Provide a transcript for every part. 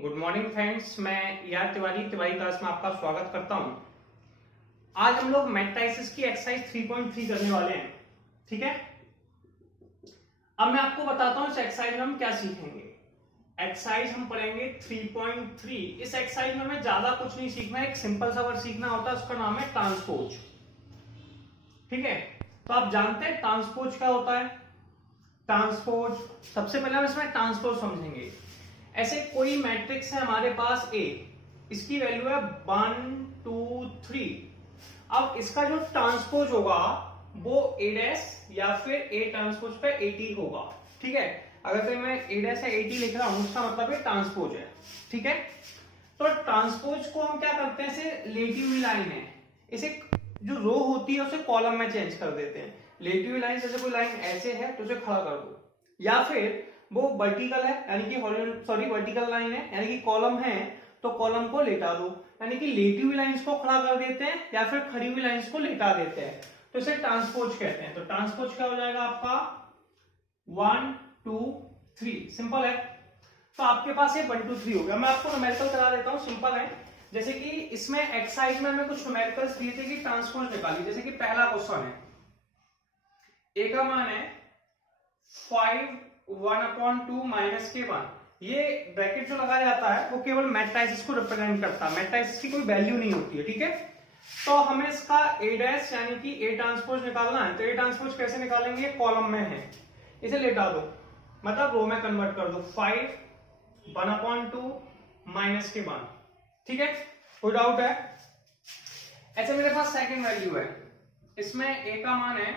Good morning friends, मैं यार Tiwari class में आपका स्वागत करता हूं। आज हम लोग मैट्रिसेस की एक्सरसाइज 3.3 करने वाले हैं। ठीक है, अब मैं आपको बताता हूं इस एक्सरसाइज में हम क्या सीखेंगे। एक्सरसाइज हम पढ़ेंगे 3.3। इस एक्सरसाइज में हमें ज्यादा कुछ नहीं सीखना है, एक सिंपल सा वर्ड सीखना होता है, उसका नाम है ट्रांसपोज। ठीक है, तो आप जानते हैं ट्रांसपोज क्या होता है। ट्रांसपोज, सबसे पहले हम इसमें ट्रांसपोज समझेंगे। ऐसे कोई मैट्रिक्स है हमारे पास ए, इसकी वैल्यू है 1 2 3। अब इसका जो ट्रांसपोज होगा वो ए डैश या फिर ए ट्रांसपोज पे 80 होगा। ठीक है, अगर तो मैं ए डैश या 80 लिख रहा हूं उसका मतलब ये ट्रांसपोज है। ठीक है, तो ट्रांसपोज को हम क्या करते हैं, इसे लेटी हुई लाइन है, इसे जो रो होती है उसे कॉलम में चेंज कर देते हैं। लेटी हुई लाइन, जैसे कोई लाइन ऐसे है तो उसे खड़ा कर दो, या फिर वो वर्टिकल है यानी कि वर्टिकल लाइन है यानी कि कॉलम है तो कॉलम को लेटा दो, यानी कि लेटी हुई लाइंस को खड़ा कर देते हैं या फिर खड़ी हुई लाइंस को लेटा देते हैं, तो इसे ट्रांसपोज कहते हैं। तो ट्रांसपोज क्या हो जाएगा आपका 1 2 3। सिंपल है, तो आपके पास ये 1 2 3 हो गया। मैं आपको न्यूमेरिकल करा देता हूं, सिंपल है। जैसे कि इसमें एक्सरसाइज में हमें कुछ न्यूमेरिकल्स दिए थे कि ट्रांसपोज निकालिए। जैसे कि पहला क्वेश्चन है, ए का मान है 5 1/2 माइनस के 1। ये ब्रैकेट जो लगाया जाता है वो केवल मैट्रिसेस को रिप्रेजेंट करता है, मैट्रिसेस की कोई वैल्यू नहीं होती है। ठीक है, तो हमें इसका ए डैश यानी कि ए ट्रांसपोज निकालना है। तो ए ट्रांसपोज कैसे निकालेंगे, कॉलम में है, इसे लेटा दो, मतलब रो में कन्वर्ट कर दो। 5 1/2 माइनस के 1। ठीक है, कोई डाउट है? ऐसे मेरे पास सेकंड वैल्यू है, इसमें ए का मान है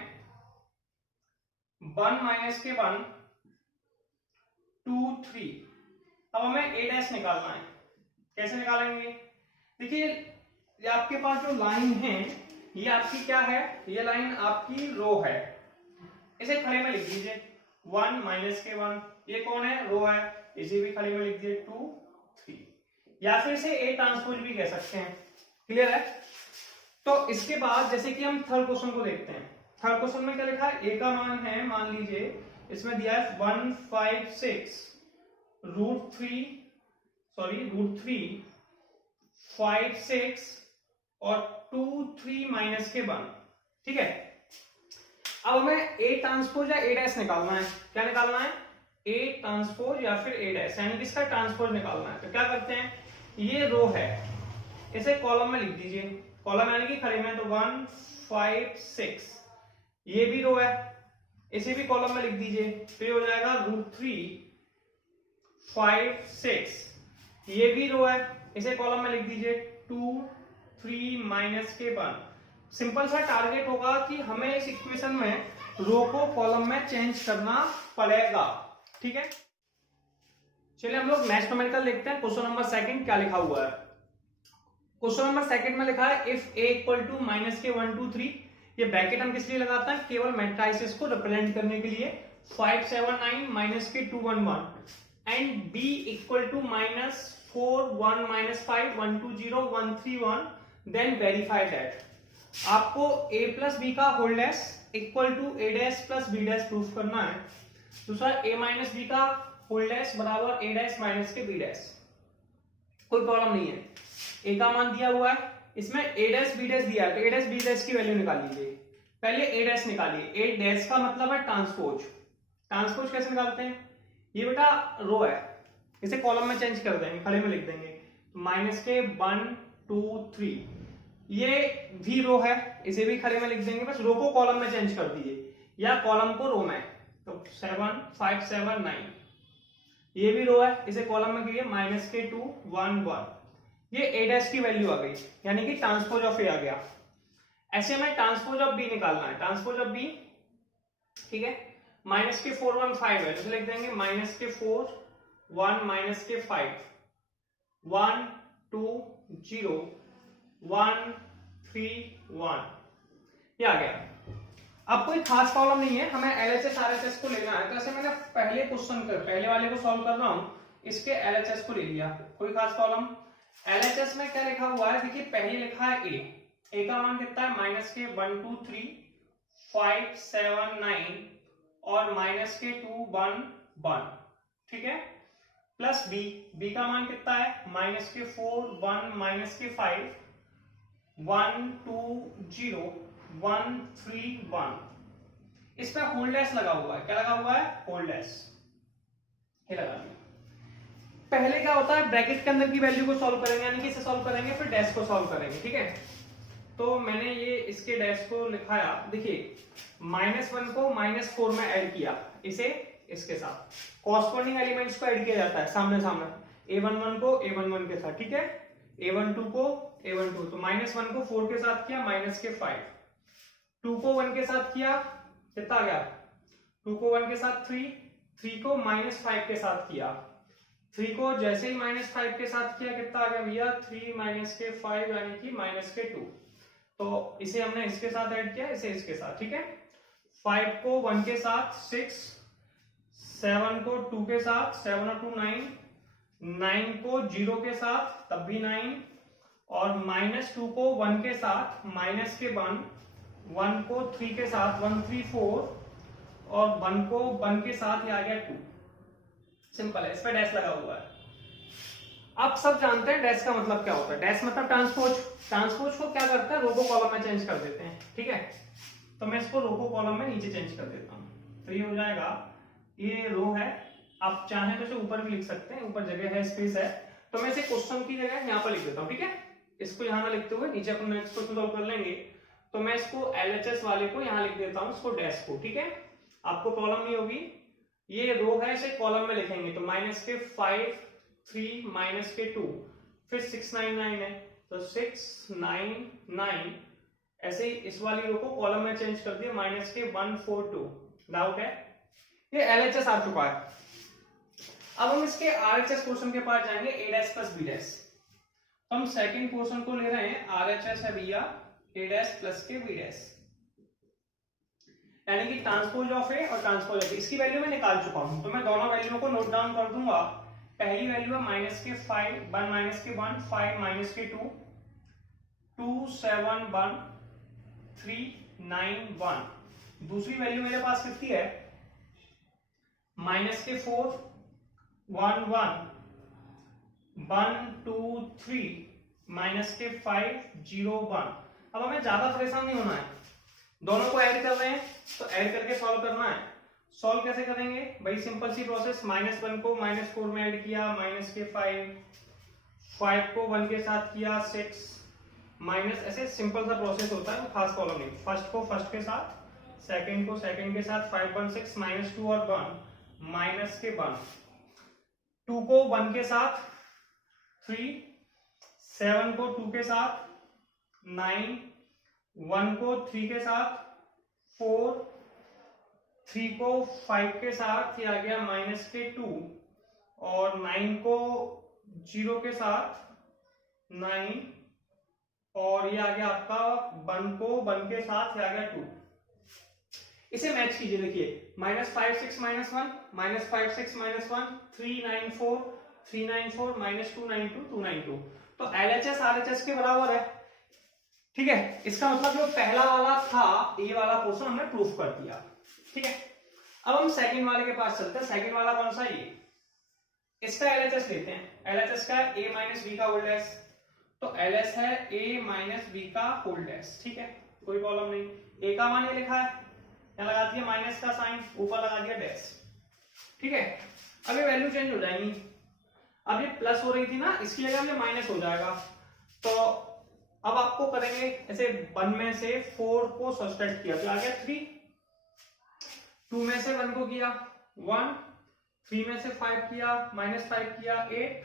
1 माइनस के 1 2 3। अब हमें ए डैश निकालना है, कैसे निकालेंगे? देखिए, ये आपके पास जो लाइन है ये आपकी क्या है, ये लाइन आपकी रो है, इसे खड़े में लिख दीजिए 1 माइनस के 1। ये कौन है, रो है, इसे भी खड़े में लिख दीजिए 2 3, या फिर इसे ए ट्रांसपोज भी कह सकते हैं। क्लियर है? तो इसके बाद जैसे कि हम थर्ड क्वेश्चन को देखते हैं। थर्ड क्वेश्चन में क्या लिखा है, ए का मान है, मान लीजिए इसमें दिया है 156 √3 5 6 और 2 3 माइनस के 1। ठीक है, अब हमें ए ट्रांसपोज या ए डैश निकालना है। क्या निकालना है, ए ट्रांसपोज या फिर ए डैश, यानी कि इसका ट्रांसपोज निकालना है। तो क्या करते हैं, ये रो है, इसे कॉलम में लिख दीजिए, कॉलम यानी कि खड़े में, तो 1 5 6। ये भी रो है, इसे भी कॉलम में लिख दीजिए, फिर हो जाएगा √3 5 6। ये भी रो है, इसे कॉलम में लिख दीजिए 2 3 माइनस के 1। सिंपल सा टारगेट होगा कि हमें इस इक्वेशन में रो को कॉलम में चेंज करना पड़ेगा। ठीक है, चलिए हम लोग नेक्स्ट न्यूमेरिकल देखते हैं। क्वेश्चन नंबर सेकंड क्या लिखा हुआ है। क्वेश्चन नंबर सेकंड में लिखा है if A equal to minus के 1 2 3। ये ब्रैकेट हम किस लिए लगाते हैं, केवल मैट्रिसेस को रिप्रेजेंट करने के लिए। 5 7 9 माइनस के 2 1 1 and b equal to minus 4 1 minus 5 1 2 0 1 3 1, then verify that. आपको a प्लस बी का whole dash equal to A dash plus B dash proof करना है। दूसरा a माइनस बी का होल डैश बराबर ए डैश माइनस के B dash. कोई problem नहीं है, a का मान दिया हुआ है, इसमें a डैश बी डैश दिया है, तो a डैश बी डैश की वैल्यू निकाल लीजिए। पहले a डैश निकालिए, a डैश का मतलब है ट्रांसपोज। ट्रांसपोज कैसे निकालते हैं, ये बेटा रो है, इसे कॉलम में चेंज कर देंगे, खड़े में लिख देंगे, तो माइनस के 1 2 3। ये भी रो है, इसे भी खड़े में लिख देंगे, बस रो को कॉलम में चेंज कर दीजिए या कॉलम को रो में। तो 7 5 7 9, ये भी रो है, इसे कॉलम में कीजिए, माइनस के 2 1 1। ये ए डैश की वैल्यू आ गई, यानी कि ट्रांसपोज ऑफ ए आ गया। ऐसे हमें ट्रांसपोज ऑफ बी निकालना है। ट्रांसपोज ऑफ बी, ठीक है, माइनस के 4 1 5 है, तो लिख देंगे माइनस के 4 1 माइनस के 5 1 2 0 1 3 1। ये आ गया। अब कोई खास प्रॉब्लम नहीं है, हमें एलएचएस आरएचएस को लेना है। तो ऐसे मैंने पहले वाले को सॉल्व कर रहा हूं, इसके एलएचएस को ले लिया, कोई खास प्रॉब्लम। एलएचएस में क्या लिखा हुआ है, देखिए पहले लिखा है ए का मान कितना है, माइनस के 1 2 3 5 7 9 और माइनस के 2 1 1। ठीक है, प्लस बी, बी का मान कितना है माइनस के 4 1 माइनस के 5 1 2 0 1 3 1। इस पे होल डैश लगा हुआ है, क्या लगा हुआ है होल डैश, ये लगा दिया। पहले क्या होता है ब्रैकेट के अंदर की वैल्यू को सॉल्व करेंगे, यानी कि इसे सॉल्व करेंगे फिर डैश को सॉल्व करेंगे, ठीक है। तो मैंने ये इसके डैश को लिखाया, देखिए -1 को -4 में ऐड किया, इसे इसके साथ कॉरस्पॉन्डिंग एलिमेंट्स को ऐड किया जाता है सामने सामने, a11 को a11 के साथ, ठीक है, a12 को a12, तो -1 को 4 के साथ किया माइनस के 5, 2 को 1 के साथ किया कितना आ गया, 2 को 1 के साथ 3, 3 को -5 के साथ किया, 3 को जैसे ही -5 के साथ किया कितना आ गया भैया 3 माइनस के 5 यानी कि माइनस के 2, तो इसे हमने इसके साथ ऐड किया, इसे इसके साथ, ठीक है। 5 को 1 के साथ 6, 7 को 2 के साथ 7 और 2 9, 9 को 0 के साथ तब भी 9, और -2 को 1 के साथ माइनस के 1, 1 को 3 के साथ 1 3 4, और 1 को 1 के साथ ये आ गया 2। सिंपल है, इस पे डैश लगा हुआ है। आप सब जानते हैं डैश का मतलब क्या होता है, डैश मतलब ट्रांसपोज, ट्रांसपोज को क्या करता है रो को कॉलम में चेंज कर देते हैं, ठीक है। तो मैं इसको रो को कॉलम में नीचे चेंज कर देता हूं, तो ये हो जाएगा, ये रो है, आप चाहें तो इसे ऊपर भी लिख सकते हैं, ऊपर जगह है स्पेस है, तो मैं इसे क्वेश्चन की जगह यहाँ पर लिख देता हूँ, ठीक है। इसको यहाँ ना लिखते हुए नीचे अपन नेक्स्ट क्वेश्चन सॉल्व कर लेंगे, तो मैं इसको LHS वाले को यहाँ लिख देता हूँ, इसको डैश को, ठीक है। आपको प्रॉब्लम नहीं होगी, ये रो है इसे कॉलम में लिखेंगे, तो माइनस के 5 3 माइनस के 2, फिर 6 9 9 है, तो 6 9 9, ऐसे ही इस वाली रो को कॉलम में चेंज कर दिया, माइनस के 1 4 2। डाउट है, ये LHS आ चुका है। अब हम इसके RHS पोर्शन के पास जाएंगे, a dash plus b dash. तो हम सेकंड पोर्शन को ले रहे हैं, RHS है भैया a डैश प्लस के b डैश, यानी कि ट्रांसपोज ऑफ ए और ट्रांसपोज ऑफ बी। इसकी वैल्यू मैं निकाल चुका हूं, तो मैं दोनों वैल्यूओं को नोट डाउन कर दूंगा। पहली वैल्यू है माइनस के 5 1 माइनस के 1 5 माइनस के 2 2 7 1 3 9 1। दूसरी वैल्यू मेरे पास कितनी है माइनस के 4 1 1 1 2 3 माइनस के 5 0 1। अब हमें ज्यादा परेशान नहीं होना है, दोनों को ऐड कर रहे हैं तो ऐड करके सॉल्व करना है। सॉल्व कैसे करेंगे भाई, सिंपल सी प्रोसेस, -1 को -4 में ऐड किया, माइनस के 5 को 1 के साथ किया 6 माइनस, ऐसे सिंपल सा प्रोसेस होता है, खास कॉलम नहीं। फर्स्ट को फर्स्ट के साथ, सेकंड को सेकंड के साथ, 5 1 6 -2 और 1 माइनस के 1, 2 को 1 के साथ 3, 7 को 2 के साथ 9, 1 को 3 के साथ 4, 3 को 5 के साथ ये आ गया माइनस के 2, और 9 को 0 के साथ 9, और ये आ गया आपका 1 को 1 के साथ ये आ गया 2। इसे मैच कीजिए, देखिए -5 6 -1 -5 6 -1 3 9 4 3 9 4 -2 9 2 2 9 2। तो LHS RHS के बराबर है, ठीक है। इसका मतलब जो पहला वाला था ये वाला पोर्शन हमने प्रूफ कर दिया, ठीक है। अब हम सेकंड वाले के पास चलते हैं। सेकंड वाला कौन सा, ये इसका LHS लेते हैं। LHS का a माइनस बी का होल डैश, तो LS है a माइनस बी का होल डैश, ठीक है, कोई प्रॉब्लम नहीं। a का मान ये लिखा है, यहाँ लगा दिया माइनस का साइन, ऊपर लगा दिया डैश, ठीक है। अब ये वैल्यू चेंज हो जाएंगी, अब ये प्लस हो रही थी ना, इसकी जगह ये माइनस हो जाएगा। तो अब आपको करेंगे ऐसे, 1 में से 4 को सब्सट्रैक्ट किया तो आ गया 3, 2 में से 1 को किया 1, 3 में से 5 किया -5 किया 8,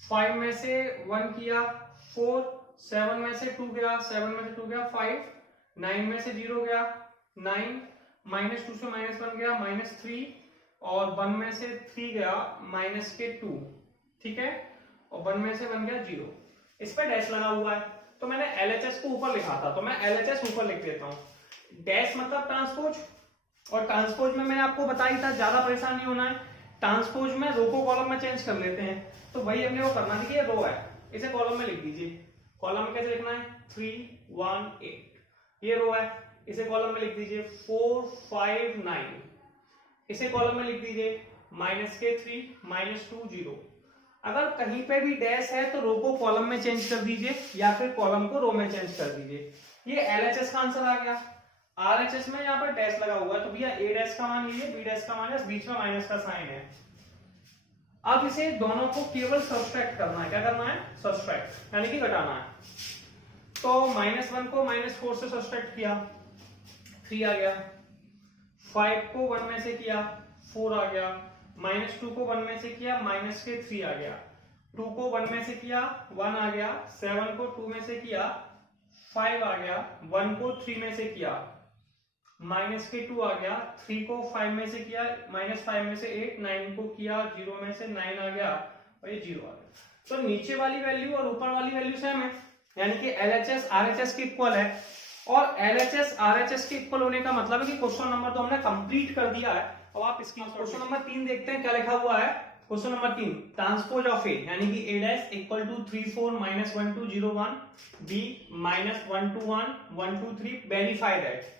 5 में से 1 किया 4, 7 में से 2 गया 7 में से 2 गया 5, 9 में से 0 गया 9, -2 से -1 गया -3, और 1 में से 3 गया -2, ठीक है, और 1 में से 1 गया 0। इस पर डैश लगा हुआ है, तो मैंने LHS को ऊपर लिखा था, तो मैं LHS ऊपर लिख देता हूं। डैश मतलब ट्रांसपोज, और ट्रांसपोज में मैंने आपको बताया था ज्यादा परेशान नहीं होना है। ट्रांसपोज में रो को कॉलम में चेंज कर लेते हैं, तो वही हमने वो करना, देखिए रो है, इसे कॉलम में लिख दीजिए। कॉलम में कैसे लिखना है, 3 1 8, ये रो है, इसे कॉलम में लिख दीजिए 4 5 9, इसे कॉलम में लिख दीजिए माइनस के 3 माइनस 2 0। अगर कहीं पे भी डैश है तो रो को कॉलम में चेंज कर दीजिए या फिर कॉलम को रो में चेंज कर दीजिए। ये एलएचएस का आंसर आ गया। आरएचएस में यहाँ पर डैश लगा हुआ है तो भैया ए डैश का मान ये, बी डैश का मान बीच में माइनस का साइन है। अब इसे दोनों को केवल सब्सट्रैक्ट करना है। क्या करना है? सब्सट्रैक्ट, यानी कि घटाना है। तो -1 को -4 से सब्सट्रैक्ट किया, 3 आ गया। 5 को 1 में से किया, 4 आ गया। -2 को 1 में से किया, माइनस के 3 आ गया। 2 को 1 में से किया, 1 आ गया। 7 को 2 में से किया, 5 आ गया। 1 को 3 में से किया, माइनस के 2 आ गया। 3 को 5 में से किया, -5 में से 8। 9 को किया 0 में से 9 आ गया और ये 0 आ गया। तो नीचे वाली वैल्यू और ऊपर वाली वैल्यू सेम है, यानी कि एलएचएस आरएचएस के इक्वल है। और एलएचएस आरएचएस के इक्वल होने का मतलब है कि क्वेश्चन नंबर तो हमने कंप्लीट कर दिया है। अब आप इसकी क्वेश्चन नंबर 3 देखते हैं क्या लिखा हुआ है। Question number 3, transpose of A यानी कि A dash equal to 3 4 -1 2 0 1 B -1 2 1 1 2 3 verify that.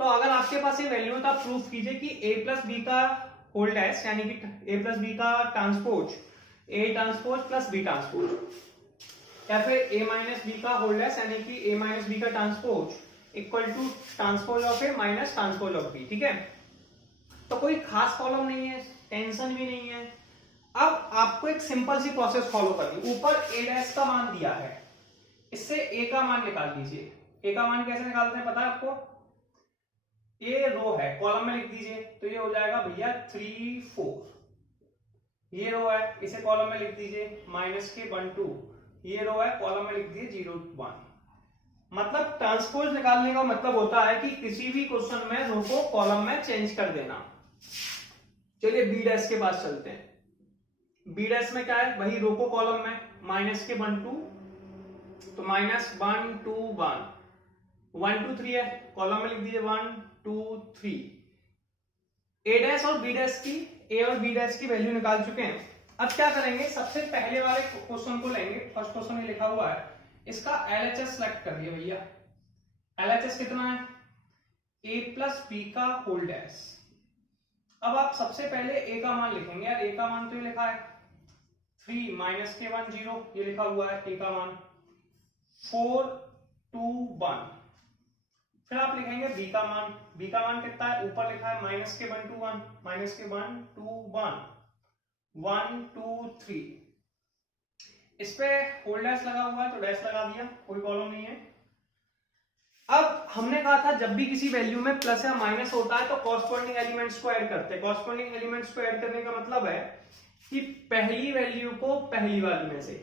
तो अगर आपके पास ये वैल्यू है तो आप प्रूफ कीजिए कि a प्लस बी का होल डैश यानी कि a प्लस बी का transpose a transpose plus b transpose, या फिर a माइनस बी का होल डैश यानी कि a माइनस बी का transpose equal to transpose of a minus transpose of b। ठीक है, तो कोई खास कॉलम नहीं है, टेंशन भी नहीं है। अब आपको एक सिंपल सी प्रोसेस फॉलो करनी। ऊपर a डैश का मान दिया है, इससे a का मान निकाल लीजिए। a का मान कैसे निकालते हैं पता है आपको? ये रो है, कॉलम में लिख दीजिए तो ये हो जाएगा भैया 3 4। ये रो है, इसे कॉलम में लिख दीजिए माइनस के 1 2। ये रो है, कॉलम में लिख दीजिए 0 1। मतलब ट्रांसपोज निकालने का मतलब होता है कि किसी भी क्वेश्चन में रो को कॉलम में चेंज कर देना। चलिए बी डैश के पास चलते हैं। बी डैश में क्या है? वही रो को कॉलम में माइनस के 1 2, तो -1 2 1 1 2 3 है, कॉलम में लिख दीजिए 1 2 3। ए डैश और बी डैश की, ए और बी डैश की वैल्यू निकाल चुके हैं। अब क्या करेंगे? सबसे पहले वाले क्वेश्चन को लेंगे। फर्स्ट क्वेश्चन ये लिखा हुआ है, इसका एलएचएस सेलेक्ट करिए भैया। एलएचएस कितना है? ए प्लस बी का होल डैश। अब आप सबसे पहले ए का मान लिखेंगे। यार ए का मान तो ये लिखा है 3 माइनस के 1 0, ये लिखा हुआ है ए का मान। 4 2 1। फिर आप लिखेंगे बी का मान। बी का मान कितना है? ऊपर लिखा है माइनस के 1 2 1, माइनस के 1 2 1 1 2 3। इस पे होल डैश लगा हुआ है तो डैश लगा दिया, कोई प्रॉब्लम नहीं है। अब हमने कहा था जब भी किसी वैल्यू में प्लस या माइनस होता है तो कॉरस्पॉन्डिंग एलिमेंट्स को ऐड करते हैं। कॉरस्पॉन्डिंग एलिमेंट्स को ऐड करने का मतलब है कि पहली वैल्यू को पहली वाली में से,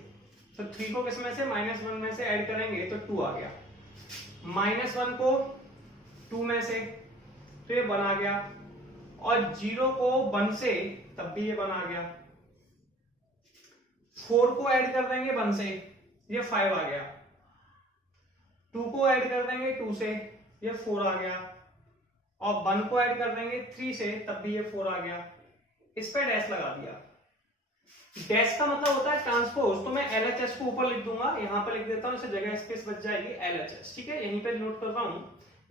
तो 3 को किस में से? -1 में से ऐड करेंगे तो 2 आ गया। -1 को 2 में से तो ये 1 आ गया, और 0 को 1 से तब भी ये 1 आ गया। 4 को ऐड कर देंगे 1 से, ये 5 आ गया। 2 को ऐड कर देंगे 2 से, ये 4 आ गया। और 1 को ऐड कर देंगे 3 से, तब भी ये 4 आ गया। इस पे डैश लगा दिया। डैश का मतलब होता है ट्रांसपोज, तो मैं एलएचएस को ऊपर लिख दूंगा, यहां पर लिख देता हूं, इससे जगह स्पेस बच जाएगी। एलएचएस, ठीक है, यहीं पे नोट कर रहा हूं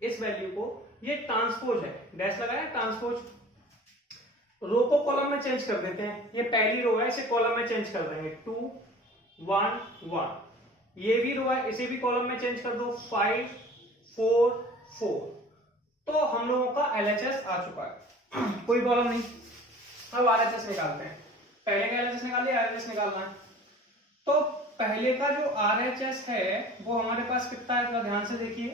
इस वैल्यू को। ये ट्रांसपोज है, डैश लगाया ट्रांसपोज। रो को कॉलम में चेंज कर देते हैं। ये पहली रो है, इसे कॉलम में चेंज कर देंगे 2 1 1। ये भी रो है, इसे भी कॉलम में चेंज कर दो 5 4 4। तो हम लोगों का एलएचएस आ चुका है, कोई प्रॉब्लम नहीं। अब आरएचएस निकालते हैं। पहले का एलएचएस निकाल लिया, आरएचएस निकालना है। तो पहले का जो आरएचएस है वो हमारे पास कितना है? तो ध्यान से देखिए,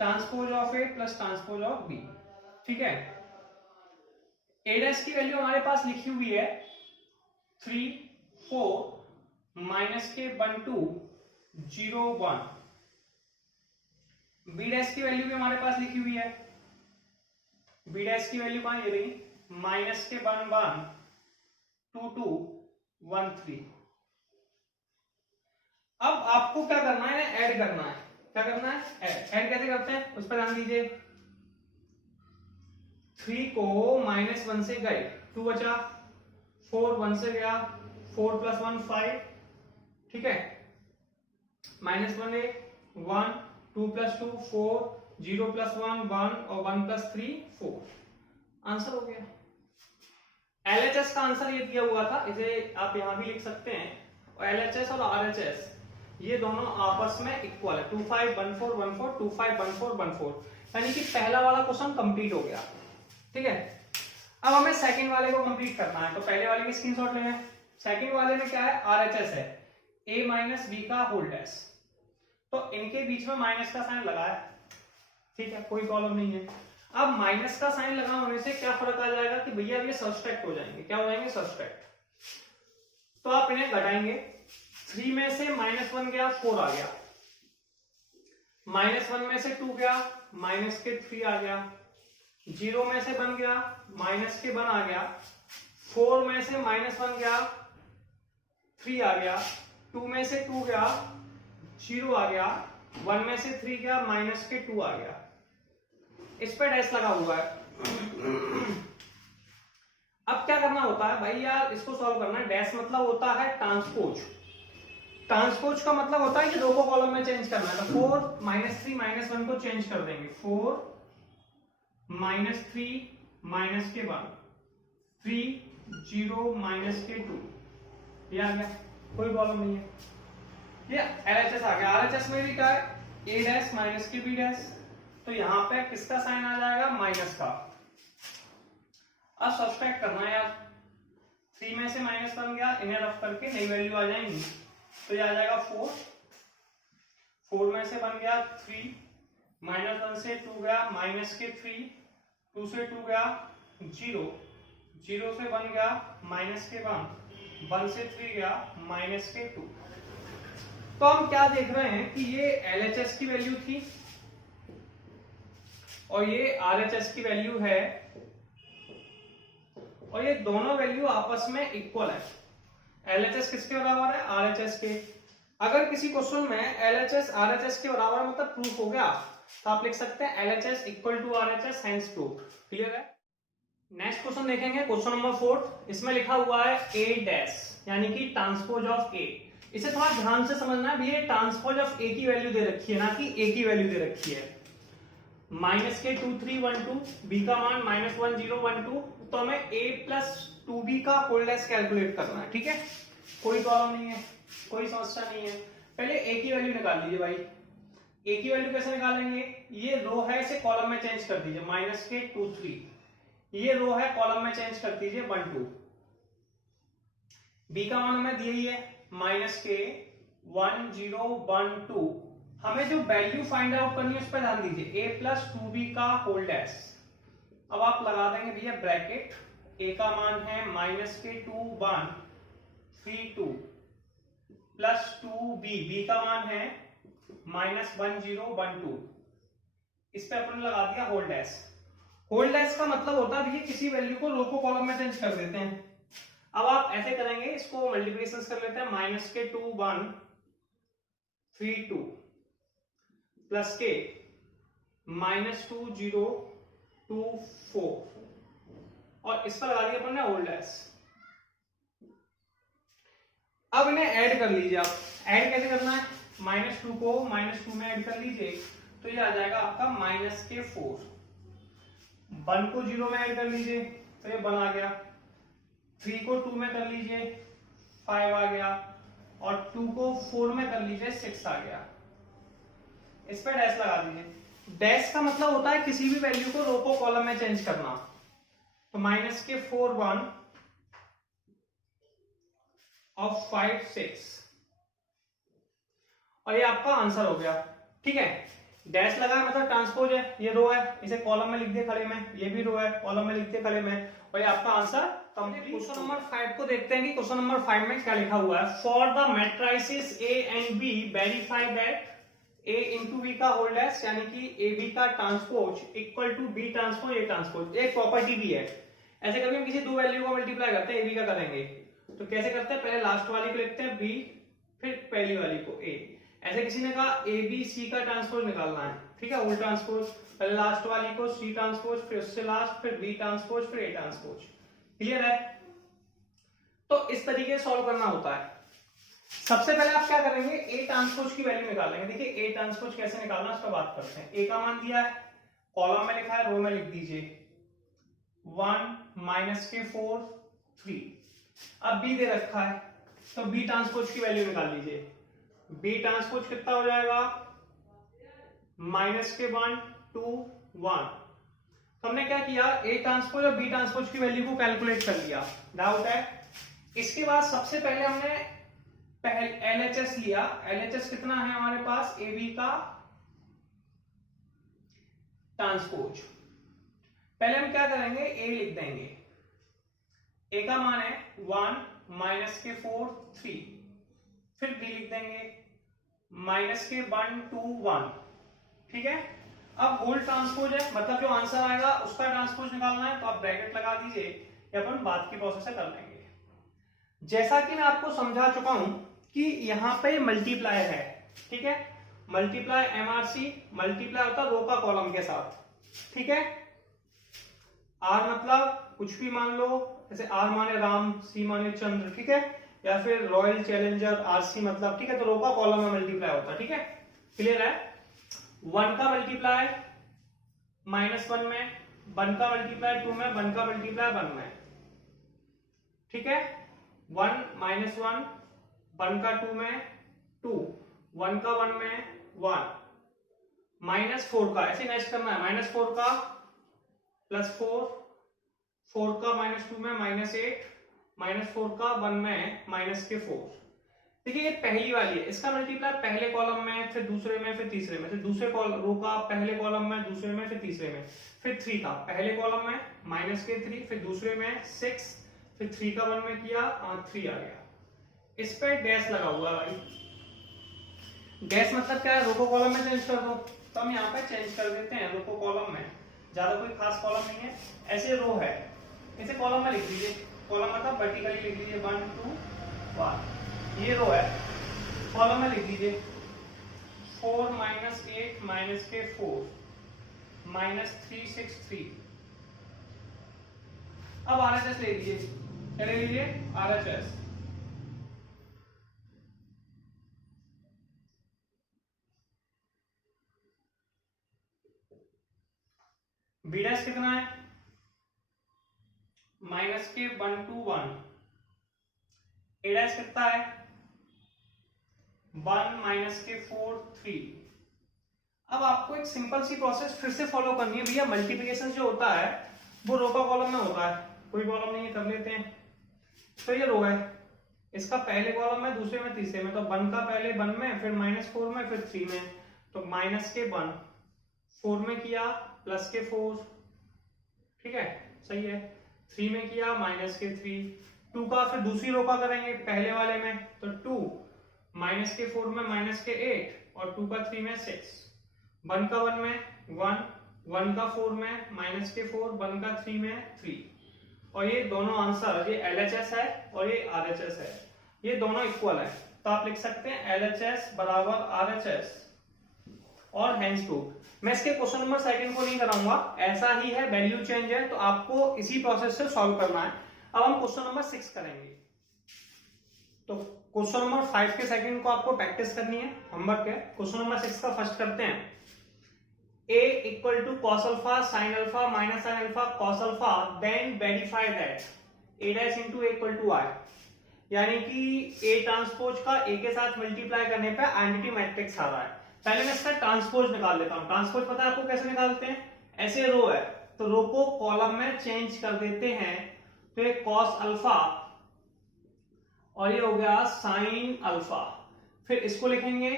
transpose of A plus transpose of B. ठीक है, ए डैश की वैल्यू हमारे पास लिखी हुई है 3 4 माइनस के 1 2 0 1। बी डैश की वैल्यू भी हमारे पास लिखी हुई है। बी डैश की वैल्यू कहां? ये रही, माइनस के 1 1 2 2 1 3। अब आपको क्या करना है? ऐड करना है। क्या करना है? ऐड कैसे करते हैं उस पर ध्यान दीजिए। 3 को -1 से गए, 2 बचा, 4 1 से गया, 4 + 1 5। ठीक है, -1 1 2 + 2 4 0 + 1 1 और 1 + 3 4। आंसर हो गया। LHS का आंसर ये दिया हुआ था, इसे आप यहां भी लिख सकते हैं। और LHS और RHS ये दोनों आपस में इक्वल है, 251414 251414, यानी कि पहला वाला क्वेश्चन कंप्लीट हो गया। ठीक है, अब हमें सेकंड वाले को कंप्लीट करना है, तो पहले वाले की स्क्रीनशॉट लेना है। सेकंड वाले में क्या है, RHS है, a माइनस बी का होल डैश, तो इनके बीच में माइनस का साइन लगा है। ठीक है, कोई प्रॉब्लम नहीं है। अब माइनस का साइन लगा होने से क्या फर्क आ जाएगा कि भैया ये सब्सट्रैक्ट हो जाएंगे। क्या हो जाएंगे, सब्सट्रैक्ट। तो आप इन्हें घटाएंगे, 3 में से -1 गया, 4 आ गया, -1 में से 2 गया, माइनस के 3 आ गया, 0 में से 1 गया, माइनस के 1 आ गया, 4 में से -1 गया, 3 आ गया, 2 में से 2 गया, 0 आ गया, 1 में से 3 गया, माइनस के 2 आ गया। इस पे डैश लगा हुआ है। अब क्या करना होता है भाई यार, इसको सॉल्व करना है। डैश मतलब होता है ट्रांसपोज। ट्रांसपोज का मतलब होता है कि दो को कॉलम में चेंज करना है। तो 4 -3 -1 को चेंज कर देंगे, 4 -3 माइनस के 1, 3 0 माइनस के 2, ये आ गया, कोई प्रॉब्लम नहीं है। ये LHS आ गया। RHS में भी क्या है, a डैश माइनस के b डैश, तो यहां पे किसका साइन आ जाएगा, माइनस का। अब सब्सट्रैक्ट करना है यार, 3 में से -1 गया, इन्हें रफ करके नई वैल्यू आ जाएंगी, तो ये आ जाएगा 4, 4 में से 1 गया 3, -1 से 2 गया, माइनस के 3, 2 से 2 गया 0, 0 से 1 गया, माइनस के 1, 1 से 3 गया, माइनस के 2। तो हम क्या देख रहे हैं कि ये LHS की वैल्यू थी और ये RHS की वैल्यू है, और ये दोनों वैल्यू आपस में इक्वल है। LHS किसके बराबर है, RHS के। अगर किसी क्वेश्चन में LHS RHS के बराबर मतलब प्रूफ हो गया, तो आप लिख सकते हैं LHS equal to RHS, hence proof. Clear है। नेक्स्ट क्वेश्चन देखेंगे, क्वेश्चन नंबर 4। इसमें लिखा हुआ है a डैश, यानी कि ट्रांसपोज ऑफ a। इसे थोड़ा ध्यान से समझना है, ये ट्रांसपोज ऑफ a की वैल्यू दे रखी है, ना कि a की वैल्यू दे रखी है। माइनस के 2 3 1 2, b का मान -1 0 1 2, तो हमें a प्लस 2b का होल डैश कैलकुलेट करना है। ठीक है, कोई प्रॉब्लम नहीं है, कोई समस्या नहीं है। पहले a की वैल्यू निकाल लीजिए भाई। a की वैल्यू कैसे निकालेंगे, ये रो है, इसे कॉलम में चेंज कर दीजिए, माइनस के 2 3, ये रो है, कॉलम में चेंज कर दीजिए 1 2। b का मान हमें दिया ही है, माइनस के 1 0 1 2। हमें जो वैल्यू फाइंड आउट करनी है उस पर ध्यान दीजिए, a प्लस 2b का होल डैश। अब आप लगा देंगे भैया ब्रैकेट, a का मान है माइनस के 2 1 3 2 प्लस 2b, b का मान है -1 0 1 2। इस पे अपन लगा दिया होल डैश। होल डैश का मतलब होता है भैया किसी वैल्यू को रो को कॉलम में चेंज कर देते हैं। अब आप ऐसे करेंगे, इसको मल्टीप्लिकेशन कर लेते हैं, माइनस के 2 1 3 2 प्लस के -2 0 2 4, और इस पर लगा दिया अपन ने होल डैश। अब इन्हें ऐड कर लीजिए। आप ऐड कैसे करना है, -2 को -2 में ऐड कर लीजिए, तो ये आ जाएगा आपका माइनस के 4। 1 को 0 में ऐड कर लीजिए, तो ये 1 आ गया। 3 को 2 में कर लीजिए, 5 आ गया, और 2 को 4 में कर लीजिए, 6 आ गया। इस पर डैश लगा दीजिए। डैश का मतलब होता है किसी भी वैल्यू को रो को कॉलम में चेंज करना। तो माइनस के 4 1 और 5 6, और ये आपका आंसर हो गया। ठीक है, डैश लगा मतलब ट्रांसपोज है, ये रो है, इसे कॉलम में लिख दिए खड़े में, ये भी रो है, कॉलम में लिख दिए खड़े में, और ये आपका आंसर कंप्लीट। क्वेश्चन नंबर 5 को देखते हैं कि क्वेश्चन नंबर 5 में क्या लिखा हुआ है। For the matrices A and B verify that A into B का होल डैश, यानी कि ए बी का transpose equal to B transpose A transpose. एक प्रॉपर्टी भी है, ऐसे कभी हम किसी दो वैल्यू को मल्टीप्लाई करते हैं, ए बी का करेंगे तो कैसे करते हैं, पहले लास्ट वाली को लिखते हैं बी, फिर पहली वाली को ए। ऐसे किसी ने कहा ए बी सी का ट्रांसपोज निकालना है, ठीक है, उल्टा ट्रांसपोज, पहले लास्ट वाली को सी ट्रांसपोज, फिर उससे लास्ट, फिर बी ट्रांसपोज, फिर ए ट्रांसपोज। क्लियर है। तो इस तरीके से सॉल्व करना होता है। सबसे पहले आप क्या करेंगे, ए ट्रांसपोज की वैल्यू निकालेंगे। देखिए ए ट्रांसपोज कैसे निकालना है उस पर बात करते हैं। ए का मान दिया है, कॉलम में लिखा है, रो में लिख दीजिए 1 माइनस के 4 3। अब बी दे रखा है तो बी ट्रांसपोज की वैल्यू निकाल लीजिए। बी ट्रांसपोज कितना हो जाएगा, -1 2 1। तो हमने क्या किया, ए ट्रांसपोज और बी ट्रांसपोज की वैल्यू को कैलकुलेट कर लिया, डाउट है। इसके बाद सबसे पहले हमने LHS लिया। LHS कितना है हमारे पास, ए बी का ट्रांसपोज। पहले हम क्या करेंगे, ए लिख देंगे, ए का मान है 1 -4 3, फिर बी लिख देंगे -1 2 1, ठीक है। अब होल ट्रांसपोज है, मतलब जो आंसर आएगा उसका ट्रांसपोज निकालना है, तो आप ब्रैकेट लगा दीजिए, या अपन बाद की प्रोसेस से कर लेंगे। जैसा कि मैं आपको समझा चुका हूं कि यहाँ पे मल्टीप्लाई है, ठीक है। मल्टीप्लाई MRC, मल्टीप्लाई होता है रो का कॉलम के साथ, ठीक है। आर मतलब कुछ भी मान लो, जैसे आर माने राम, सी माने चंद्र, ठीक है, या फिर रॉयल चैलेंजर RC मतलब, ठीक है। तो रो का कॉलम में मल्टीप्लाई होता है, ठीक है, क्लियर है। 1 का मल्टीप्लाई -1 में, 1 का मल्टीप्लाई 2 में, 1 का मल्टीप्लाई 1 में, ठीक है। 1 -1, 1 का 2 में 2, 1 का 1 में 1, -4 का ऐसे नेक्स्ट करना है, -4 का +4, 4 का -2 में -8, -4 का 1 में -4। देखिए ये पहली वाली है, इसका मल्टीप्लाई पहले कॉलम में, फिर दूसरे में, फिर तीसरे में, फिर दूसरे रो का पहले कॉलम में, दूसरे में, फिर तीसरे में, फिर 3 का पहले कॉलम में -3, फिर दूसरे में 6, फिर 3 का 1 में किया 3 आ गया। इस पे डैश लगा हुआ है भाई। डैश मतलब क्या है, रो को कॉलम में चेंज कर दो, तो हम यहाँ पे चेंज कर देते हैं रो को कॉलम में, ज्यादा कोई खास कॉलम नहीं है। ऐसे रो है, इसे कॉलम में लिख लीजिए, कॉलम मतलब वर्टिकली लिख लीजिए 1 2 1, ये रो है, कॉलम में लिख लीजिए 4 -8 -4 -3 6 3। अब RHS ले लीजिए, क्या ले लीजिए, RHS। B डैश कितना है, -1 2 1। A डैश कितना है, 1 -4 3। अब आपको एक सिंपल सी प्रोसेस फिर से फॉलो करनी है भैया। मल्टीप्लिकेशन जो होता है वो रो का कॉलम में होता है, कोई प्रॉब्लम नहीं है, कर लेते हैं। तो ये रो है, इसका पहले कॉलम में, दूसरे में, तीसरे में, तो 1 का पहले 1 में, फिर -4 में, फिर 3 में, तो -1 4 में किया +4, ठीक है, सही है। 3 में किया -3, 2 का फिर दूसरी रो का करेंगे पहले वाले में, तो 2 -4 में -8 और 2 का 3 में 6, 1 का 1 में 1, 1 का 4 में -4, 1 का 3 में 3। और ये दोनों आंसर, ये LHS है और ये RHS है, ये दोनों इक्वल है, तो आप लिख सकते हैं LHS बराबर RHS और हेंस प्रूव्ड। मैं इसके क्वेश्चन नंबर सेकंड को नहीं कराऊंगा, ऐसा ही है, वैल्यू चेंज है, तो आपको इसी प्रोसेस से सॉल्व करना है। अब हम क्वेश्चन नंबर 6 करेंगे। तो क्वेश्चन नंबर 5 के सेकंड को आपको प्रैक्टिस करनी है, होमवर्क है। क्वेश्चन नंबर 6 का फर्स्ट करते हैं। A = cos alpha sin alpha minus sin alpha cos alpha, then verify that A dash into A = I। यानी कि A ट्रांसपोज का A के साथ मल्टीप्लाई करने पे आइडेंटिटी मैट्रिक्स आ रहा है। पहले मैं इसका ट्रांसपोज निकाल लेता हूं। ट्रांसपोज पता है आपको कैसे निकालते हैं, ऐसे रो है तो रो को कॉलम में चेंज कर देते हैं, तो ये cos अल्फा और ये हो गया sin अल्फा, फिर इसको लिखेंगे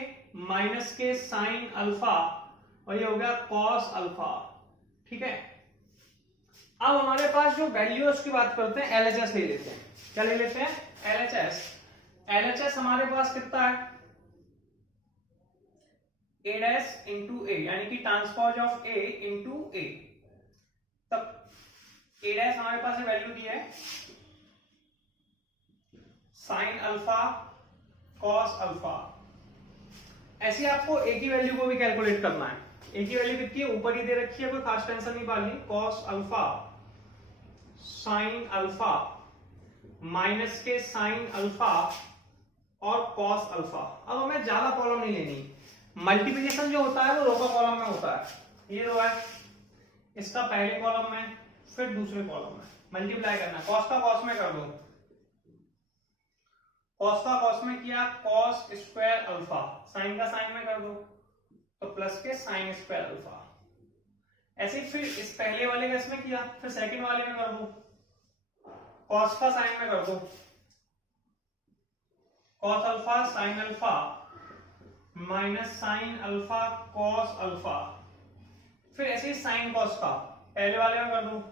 माइनस के sin अल्फा और ये हो गया cos अल्फा, ठीक है। अब हमारे पास जो वैल्यू है उसकी बात करते हैं, LHS ले लेते हैं। क्या ले लेते हैं, LHS। LHS हमारे पास कितना है, A डैश इंटू A, यानी कि transpose of A into A। तब A डैश हमारे पास वैल्यू दी है sin अल्फा cos अल्फा। ऐसे आपको A की वैल्यू को भी कैलकुलेट करना है। A की वैल्यू कितनी है, ऊपर ही दे रखी है, कोई खास टेंशन नहीं पालनी। cos alpha sin alpha minus के sin अल्फा और cos अल्फा। अब हमें ज्यादा कॉलम नहीं लेनी, मल्टीप्लिकेशन जो होता है वो रो का कॉलम में होता है। ये रो है, इसका पहले कॉलम में, फिर दूसरे कॉलम में, मल्टीप्लाई करना, कॉस का कॉस में कर दो, कॉस का कॉस में किया कॉस स्क्वायर अल्फा, साइन का साइन में कर दो तो प्लस के साइन स्क्वायर अल्फा। ऐसे फिर इस पहले वाले का इसमें किया, फिर सेकंड वाले में कर दो, कॉस का साइन में कर दो, cos alpha sine alpha minus sine alpha cos alpha. फिर ऐसे ही साइन कॉस का पहले वाले में कर दो,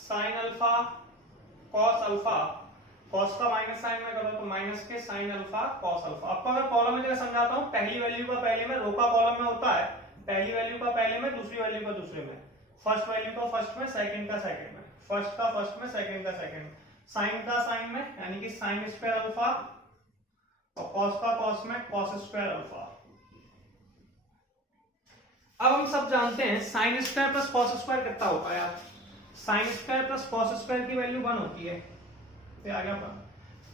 sine alpha cos alpha, cos का माइनस साइन में करो तो माइनस के साइन अल्फा कॉस अल्फा। आपको अगर कॉलम में जगह समझाता हूं, पहली वैल्यू का पहले में, रो का कॉलम में होता है पहली वैल्यू का पहले में, दूसरी वैल्यू का दूसरे में, फर्स्ट वैल्यू का फर्स्ट में, सेकंड का सेकंड में, फर्स्ट का फर्स्ट में, सेकंड का सेकंड में, साइन का साइन में यानी कि साइन स्क्वायर अल्फा और कॉस का कॉस में कॉस स्क्वायर अल्फा। अब हम सब जानते हैं sine square plus cos square कितना होता है यार, sine square plus cos square की वैल्यू 1 होती है। ये आ गया पर,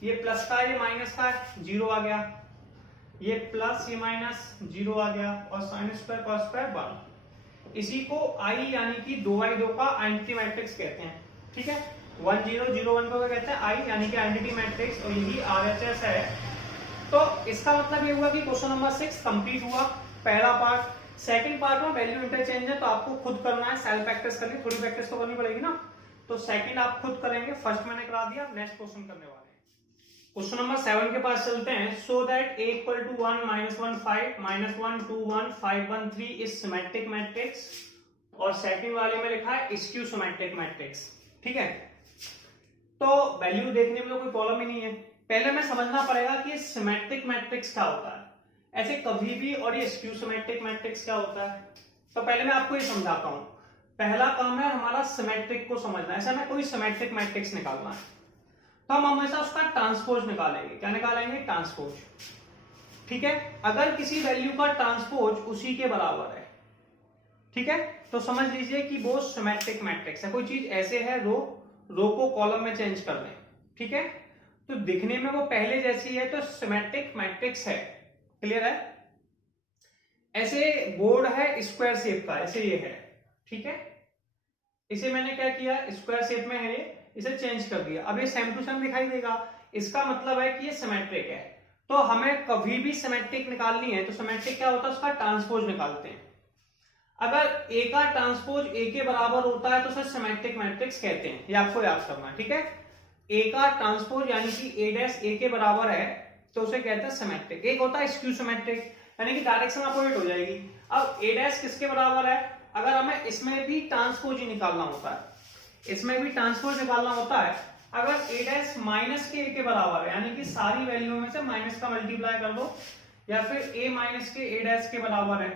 ये प्लस का ये माइनस का जीरो आ गया, ये प्लस ये माइनस जीरो आ गया, और साइन स्क्वायर कॉस स्क्वायर 1। इसी को आई यानी कि 2i2 का आइडेंटिटी मैट्रिक्स कहते हैं। ठीक है, 1 0 0 1 को क्या कहते हैं, आई यानी कि आइडेंटिटी मैट्रिक्स, और यही आरएचएस है। तो इसका मतलब ये हुआ कि क्वेश्चन नंबर 6 कंप्लीट हुआ, पहला पार्ट। सेकंड पार्ट में वैल्यू इंटरचेंज है तो आपको खुद करना है, सेल्फ प्रैक्टिस करनी, थोड़ी प्रैक्टिस तो करनी पड़ेगी ना। तो सेकंड आप खुद करेंगे, फर्स्ट मैंने करा दिया, नेक्स्ट क्वेश्चन करने वाले हैं। क्वेश्चन नंबर 7 के पास चलते हैं। So that a equal to 1 -1 5 -1 2 1 5 1 3 is symmetric matrix, और सेकंड वाले में लिखा है स्क्यू सिमेट्रिक मैट्रिक्स। ठीक है, तो वैल्यू देखने में तो कोई प्रॉब्लम ही नहीं है। पहले हमें समझना पड़ेगा कि ये सिमेट्रिक मैट्रिक्स क्या होता है, ऐसे कभी भी, और ये स्क्यू सिमेट्रिक मैट्रिक्स क्या होता है। तो पहले मैं आपको ये समझाता हूं। पहला काम है हमारा सिमेट्रिक को समझना। ऐसा हमें कोई सिमेट्रिक मैट्रिक्स निकालना है तो हम हमेशा उसका ट्रांसपोज निकालेंगे। क्या निकालेंगे? ट्रांसपोज। ठीक है, अगर किसी वैल्यू का ट्रांसपोज उसी के बराबर है, ठीक है, तो समझ लीजिए कि वो सिमेट्रिक मैट्रिक्स है। कोई चीज ऐसे है, रो को कॉलम में चेंज कर दें, ठीक है, तो दिखने में वो पहले जैसी है तो सिमेट्रिक मैट्रिक्स है। क्लियर है? ऐसे बोर्ड है स्क्वायर शेप का, ऐसे ये है, ठीक है, इसे मैंने क्या किया, स्क्वायर शेप में है ये, इसे चेंज कर दिया। अब ये सेम टू सेम दिखाई देगा, इसका मतलब है कि ये सिमेट्रिक है। तो हमें कभी भी सिमेट्रिक निकालनी है तो सिमेट्रिक क्या होता है, उसका ट्रांसपोज निकालते हैं। अगर ए का ट्रांसपोज ए के बराबर होता है तो उसे सिमेट्रिक मैट्रिक्स कहते हैं, ये आपको याद करना है। ठीक है, ए का ट्रांसपोज यानी कि ए डैश ए के बराबर है तो उसे कहते हैं सिमेट्रिक। एक होता है स्क्यू सिमेट्रिक, यानी कि डायरेक्शन अपोजिट हो जाएगी। अब ए डैश किसके बराबर है, अगर हमें इसमें भी ट्रांसपोज ही निकालना होता है, इसमें भी ट्रांसपोज निकालना होता है, अगर ए डैश माइनस के ए के बराबर है, यानी कि सारी वैल्यू में से माइनस का मल्टीप्लाई कर दो, या फिर ए माइनस के ए डैश के बराबर है,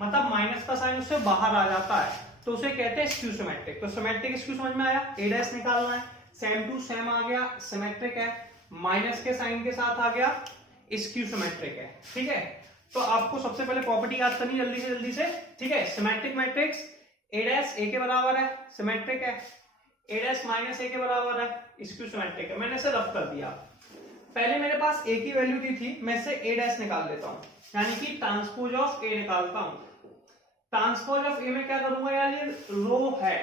मतलब माइनस का साइन उससे बाहर आ जाता है, तो उसे कहते हैं स्क्यू सिमेट्रिक। तो सिमेट्रिक स्क्यू समझ में आया, ए डैश निकालना है, सेम टू सेम आ गया, सिमेट्रिक है, माइनस के साइन के साथ आ गया, स्क्यू सिमेट्रिक है। ठीक है, तो आपको सबसे पहले प्रॉपर्टी याद करनी जल्दी से। ठीक है, सिमेट्रिक मैट्रिक्स, ए डैश ए के बराबर है, सिमेट्रिक है, ए डैश माइनस ए के बराबर है, स्क्यू सिमेट्रिक है। मैंने इसे रफ कर दिया। पहले मेरे पास ए की वैल्यू दी थी, मैं इसे ए डैश निकाल देता हूं, यानी कि ट्रांसपोज ऑफ ए निकालता हूं। ट्रांसपोज ऑफ ए में क्या करूंगा यार, ये रो है,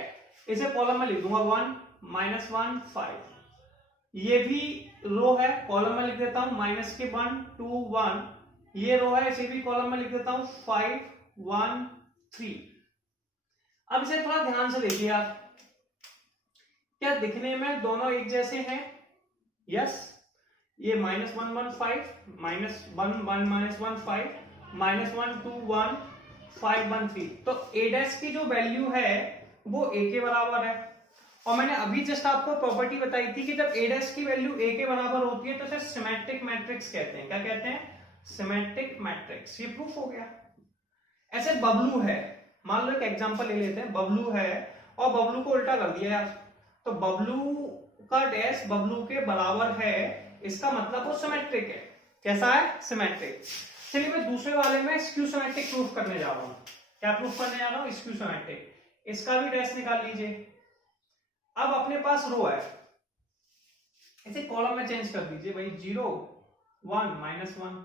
इसे कॉलम में लिख दूंगा 1 -1 5, ये भी रो है, कॉलम में लिख देता हूं माइनस के 1 2 1, ये रो है, इसे भी कॉलम में लिख देता हूं 5 1 3। अब इसे थोड़ा ध्यान से देखिए आप, क्या दिखने में दोनों एक जैसे हैं? यस, ये -1 1 5 -1 1 -1 5 -1 2 1 5 1 3, तो a डैश की जो वैल्यू है वो a के बराबर है। और मैंने अभी जस्ट आपको प्रॉपर्टी बताई थी कि जब a डैश की वैल्यू a के बराबर होती है तो उसे सिमेट्रिक मैट्रिक्स कहते हैं। क्या कहते हैं? Symmetric matrix. ये प्रूफ हो गया। ऐसे बबलू है, मान लो एक एग्जांपल ले लेते हैं, बबलू है और बबलू को उल्टा कर दिया यार, तो बबलू का डैश बबलू के बराबर है, इसका मतलब वो सिमेट्रिक है। कैसा है? सिमेट्रिक। चलिए मैं दूसरे वाले में स्क्यू सिमेट्रिक प्रूफ करने जा रहा हूं। क्या प्रूफ करने जा रहा हूं? Skew symmetric. इसका भी डैश निकाल लीजिए। अब अपने पास रो है, इसे कॉलम में चेंज कर दीजिए भाई, 0 1 -1,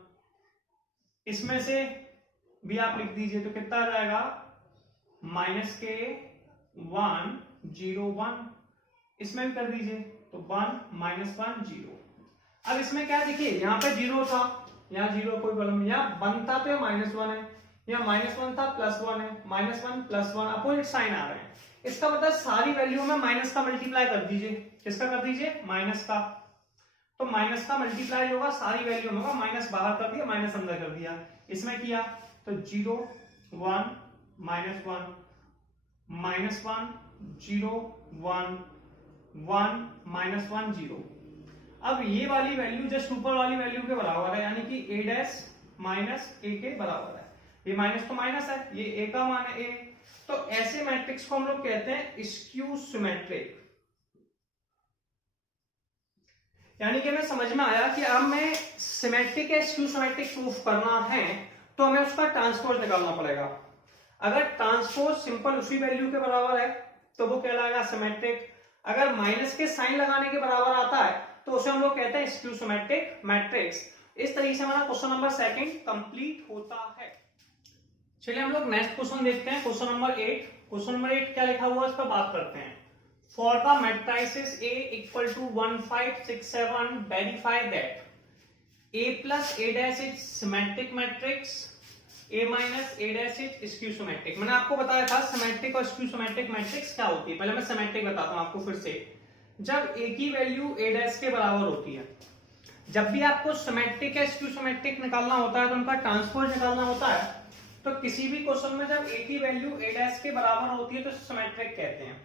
इसमें से भी आप लिख दीजिए तो कितना आ जाएगा, माइनस के 1 0 1, इसमें भी कर दीजिए तो 1 -1 0। अब इसमें क्या देखिए, यहाँ पे 0 था, यहाँ 0 कोई प्रॉब्लम नहीं, यहाँ 1 था तो यहाँ -1 है, यहाँ -1 था +1 है, -1 +1 अपोजिट साइन आ रहे हैं। इसका मतलब सारी वैल्यू में माइनस का मल्टीप्लाई कर दीजिए। किसका कर दीजिए? माइनस का। तो माइनस का मल्टीप्लाई होगा सारी वैल्यू में होगा, माइनस बाहर कर दिया, माइनस अंदर कर दिया। इसमें किया तो 0 1 -1 -1 0 1 1 -1 0। अब ये वाली वैल्यू जस्ट ऊपर वाली वैल्यू के बराबर है, यानी कि a डैश माइनस a के बराबर है। ये माइनस तो माइनस है, ये a का मान है a। तो ऐसे मैट्रिक्स को हम लोग कहते हैं स्क्यू सिमेट्रिक। यानी कि हमें समझ में आया कि अब हमें सिमेट्रिक या स्क्यू सिमेट्रिक प्रूफ करना है तो हमें उसका ट्रांसपोज निकालना पड़ेगा। अगर ट्रांसपोज सिंपल उसी वैल्यू के बराबर है तो वो कहलाएगा सिमेट्रिक। अगर माइनस के साइन लगाने के बराबर आता है तो उसे हम लोग कहते हैं स्क्यू सिमेट्रिक मैट्रिक्स। इस तरीके से हमारा क्वेश्चन नंबर 2 कंप्लीट होता है। चलिए हम लोग नेक्स्ट क्वेश्चन देखते हैं, क्वेश्चन नंबर 8। क्वेश्चन नंबर 8 क्या लिखा हुआ है इस पर बात करते हैं। For the matrices A = 1 5 6 7 verify that A plus A dash is symmetric matrix, A minus A dash is skew symmetric। मैंने आपको बताया था सिमेट्रिक और स्क्यू सिमेट्रिक मैट्रिक्स क्या होती है। पहले मैं सिमेट्रिक बताता हूं आपको फिर से। जब A की वैल्यू A डैश के बराबर होती है, जब भी आपको सिमेट्रिक या स्क्यू सिमेट्रिक निकालना होता है तो उनका ट्रांसपोज निकालना होता है, तो किसी भी क्वेश्चन में जब A की वैल्यू A डैश के बराबर होती है तो सिमेट्रिक कहते हैं।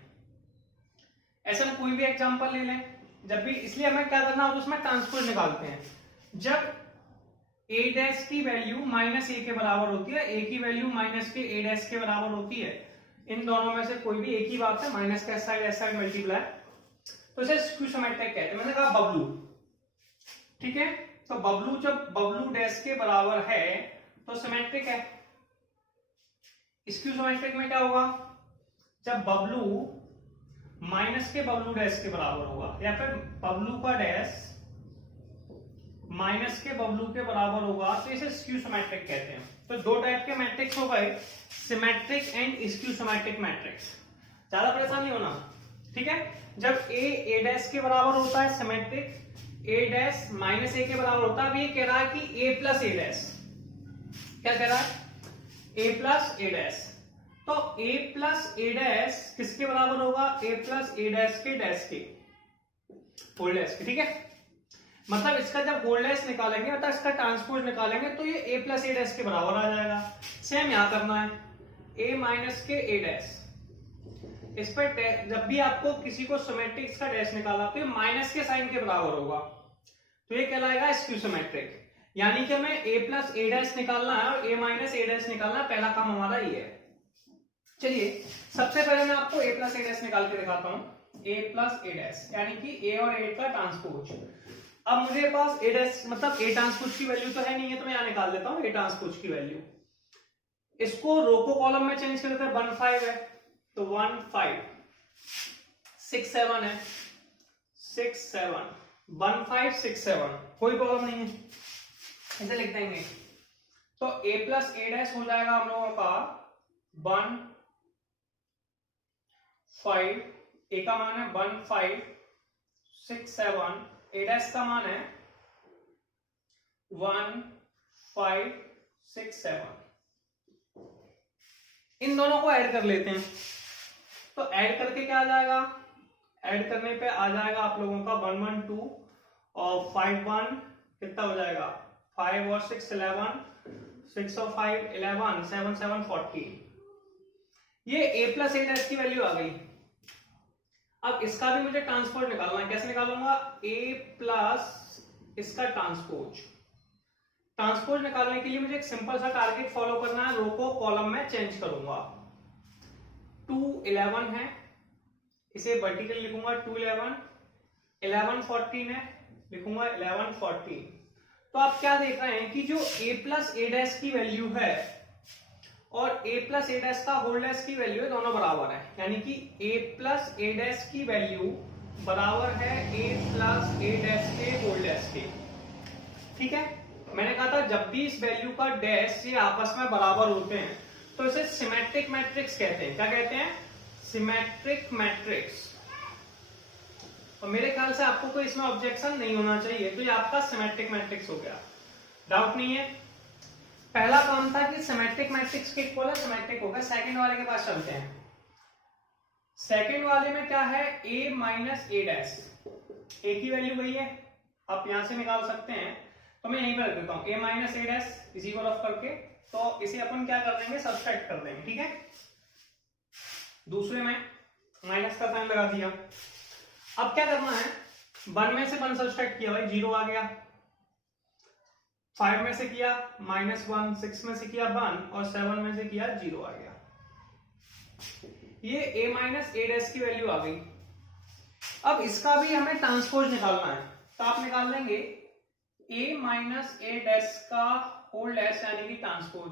ऐसे हम कोई भी एग्जांपल ले लें, जब भी, इसलिए हमें क्या करना होता है उसमें ट्रांसपोज निकालते हैं। जब a डैश की वैल्यू -a के बराबर होती है, a की वैल्यू माइनस के a डैश के बराबर होती है, इन दोनों में से कोई भी एक ही बात है, माइनस का साइड मल्टीप्लाई, तो इसे स्क्यू सिमेट्रिक कहते हैं। मैंने कहा बबलू, ठीक है, तो बबलू जब बबलू डैश के बराबर है तो सिमेट्रिक है। स्क्यू सिमेट्रिक में क्या होगा? जब बबलू माइनस के बबलू डैश के बराबर होगा, या फिर बबलू का डैश माइनस के बबलू के बराबर होगा, तो इसे स्क्यू सिमेट्रिक कहते हैं। तो दो टाइप के मैट्रिक्स हो गए, symmetric and skew symmetric matrix. ज्यादा परेशान नहीं होना, ठीक है। जब a डैश के बराबर होता है सिमेट्रिक, a डैश -a के बराबर होता है। अब ये कह रहा है कि a प्लस a डैश, क्या कह रहा है? a plus a dash. तो a प्लस a डैश किसके बराबर होगा? a प्लस a डैश के होल डैश के, ठीक है। मतलब इसका जब होल डैश निकालेंगे, मतलब इसका ट्रांसपोज निकालेंगे, तो ये a प्लस a डैश के बराबर आ जाएगा। सेम यहां करना है, a माइनस के a डैश। इस पर जब भी आपको किसी को सिमेट्रिक का डैश निकालना तो ये माइनस के साइन के बराबर होगा, तो ये कहलाएगा स्क्यू सिमेट्रिक। यानी कि हमें a प्लस a डैश निकालना है और a माइनस a डैश निकालना है, पहला काम हमारा ये है। चलिए सबसे पहले मैं आपको a प्लस a डैश निकाल के दिखाता हूं। a प्लस a डैश यानी कि a और a का ट्रांसपोज। अब मुझे पास a डैश मतलब a ट्रांसपोज की वैल्यू तो है नहीं है, तो मैं यहां निकाल देता हूं a ट्रांसपोज की वैल्यू। इसको रो को कॉलम में चेंज कर देते हैं। 1 5 है तो 1 5, 6 7 है 6 7, 1 5 6 7, कोई प्रॉब्लम नहीं है, ऐसे लिख देंगे। तो a प्लस a डैश हो जाएगा हम लोगों का 1 5, a का मान है 1 5 6 7, a डैश का मान है 1 5 6 7। इन दोनों को ऐड कर लेते हैं, तो ऐड करके क्या आ जाएगा? ऐड करने पे आ जाएगा आप लोगों का 1 1 2 और 5 1 कितना हो जाएगा? 5 और 6 11, 6 और 5 11, 7 7 40। ये a प्लस a डैश की वैल्यू आ गई। अब इसका भी मुझे ट्रांसपोज निकालना है। कैसे निकालूंगा? a प्लस इसका ट्रांसपोज। ट्रांसपोज निकालने के लिए मुझे एक सिंपल सा टारगेट फॉलो करना है। रो को कॉलम में चेंज करूंगा। 2 11 है, इसे वर्टिकल लिखूंगा 2 11, 11 14 है, लिखूंगा 11 14। तो आप क्या देख रहे हैं कि जो a प्लस a डैश की वैल्यू है और a प्लस a डैश का होल डैश की वैल्यू है, दोनों बराबर है। यानी कि a प्लस a डैश की वैल्यू बराबर है a प्लस a डैश के होल डैश के, ठीक है। मैंने कहा था जब भी इस वैल्यू का डैश ये आपस में बराबर होते हैं तो इसे सिमेट्रिक मैट्रिक्स कहते हैं। क्या कहते हैं? सिमेट्रिक मैट्रिक्स, और मेरे ख्याल से आपको कोई इसमें ऑब्जेक्शन नहीं होना चाहिए, तो ये आपका सिमेट्रिक मैट्रिक्स हो गया, डाउट नहीं है। पहला काम था कि सिमेट्रिक मैट्रिक्स के इक्वल है, सिमेट्रिक होगा। सेकंड वाले के पास चलते हैं। सेकंड वाले में क्या है, a माइनस ए डैश, ए की वैल्यू वही है, आप यहां से निकाल सकते हैं, तो मैं यहीं पर रख देता हूं a minus A dash is equal of करके, तो इसे अपन क्या कर देंगे, सब्सट्रैक्ट कर देंगे, ठीक है। दूसरे में माइनस का साइन लगा दिया। अब क्या करना है, 1 में से 1 सब्सट्रैक्ट किया भाई, 0 आ गया। 5 में से किया -1, 6 में से किया 1 और 7 में से किया 0 आ गया। ये a माइनस ए डैश की वैल्यू आ गई। अब इसका भी हमें ट्रांसपोज निकालना है, तो आप निकाल लेंगे a माइनस ए डैश का होल डैश यानी कि ट्रांसपोज।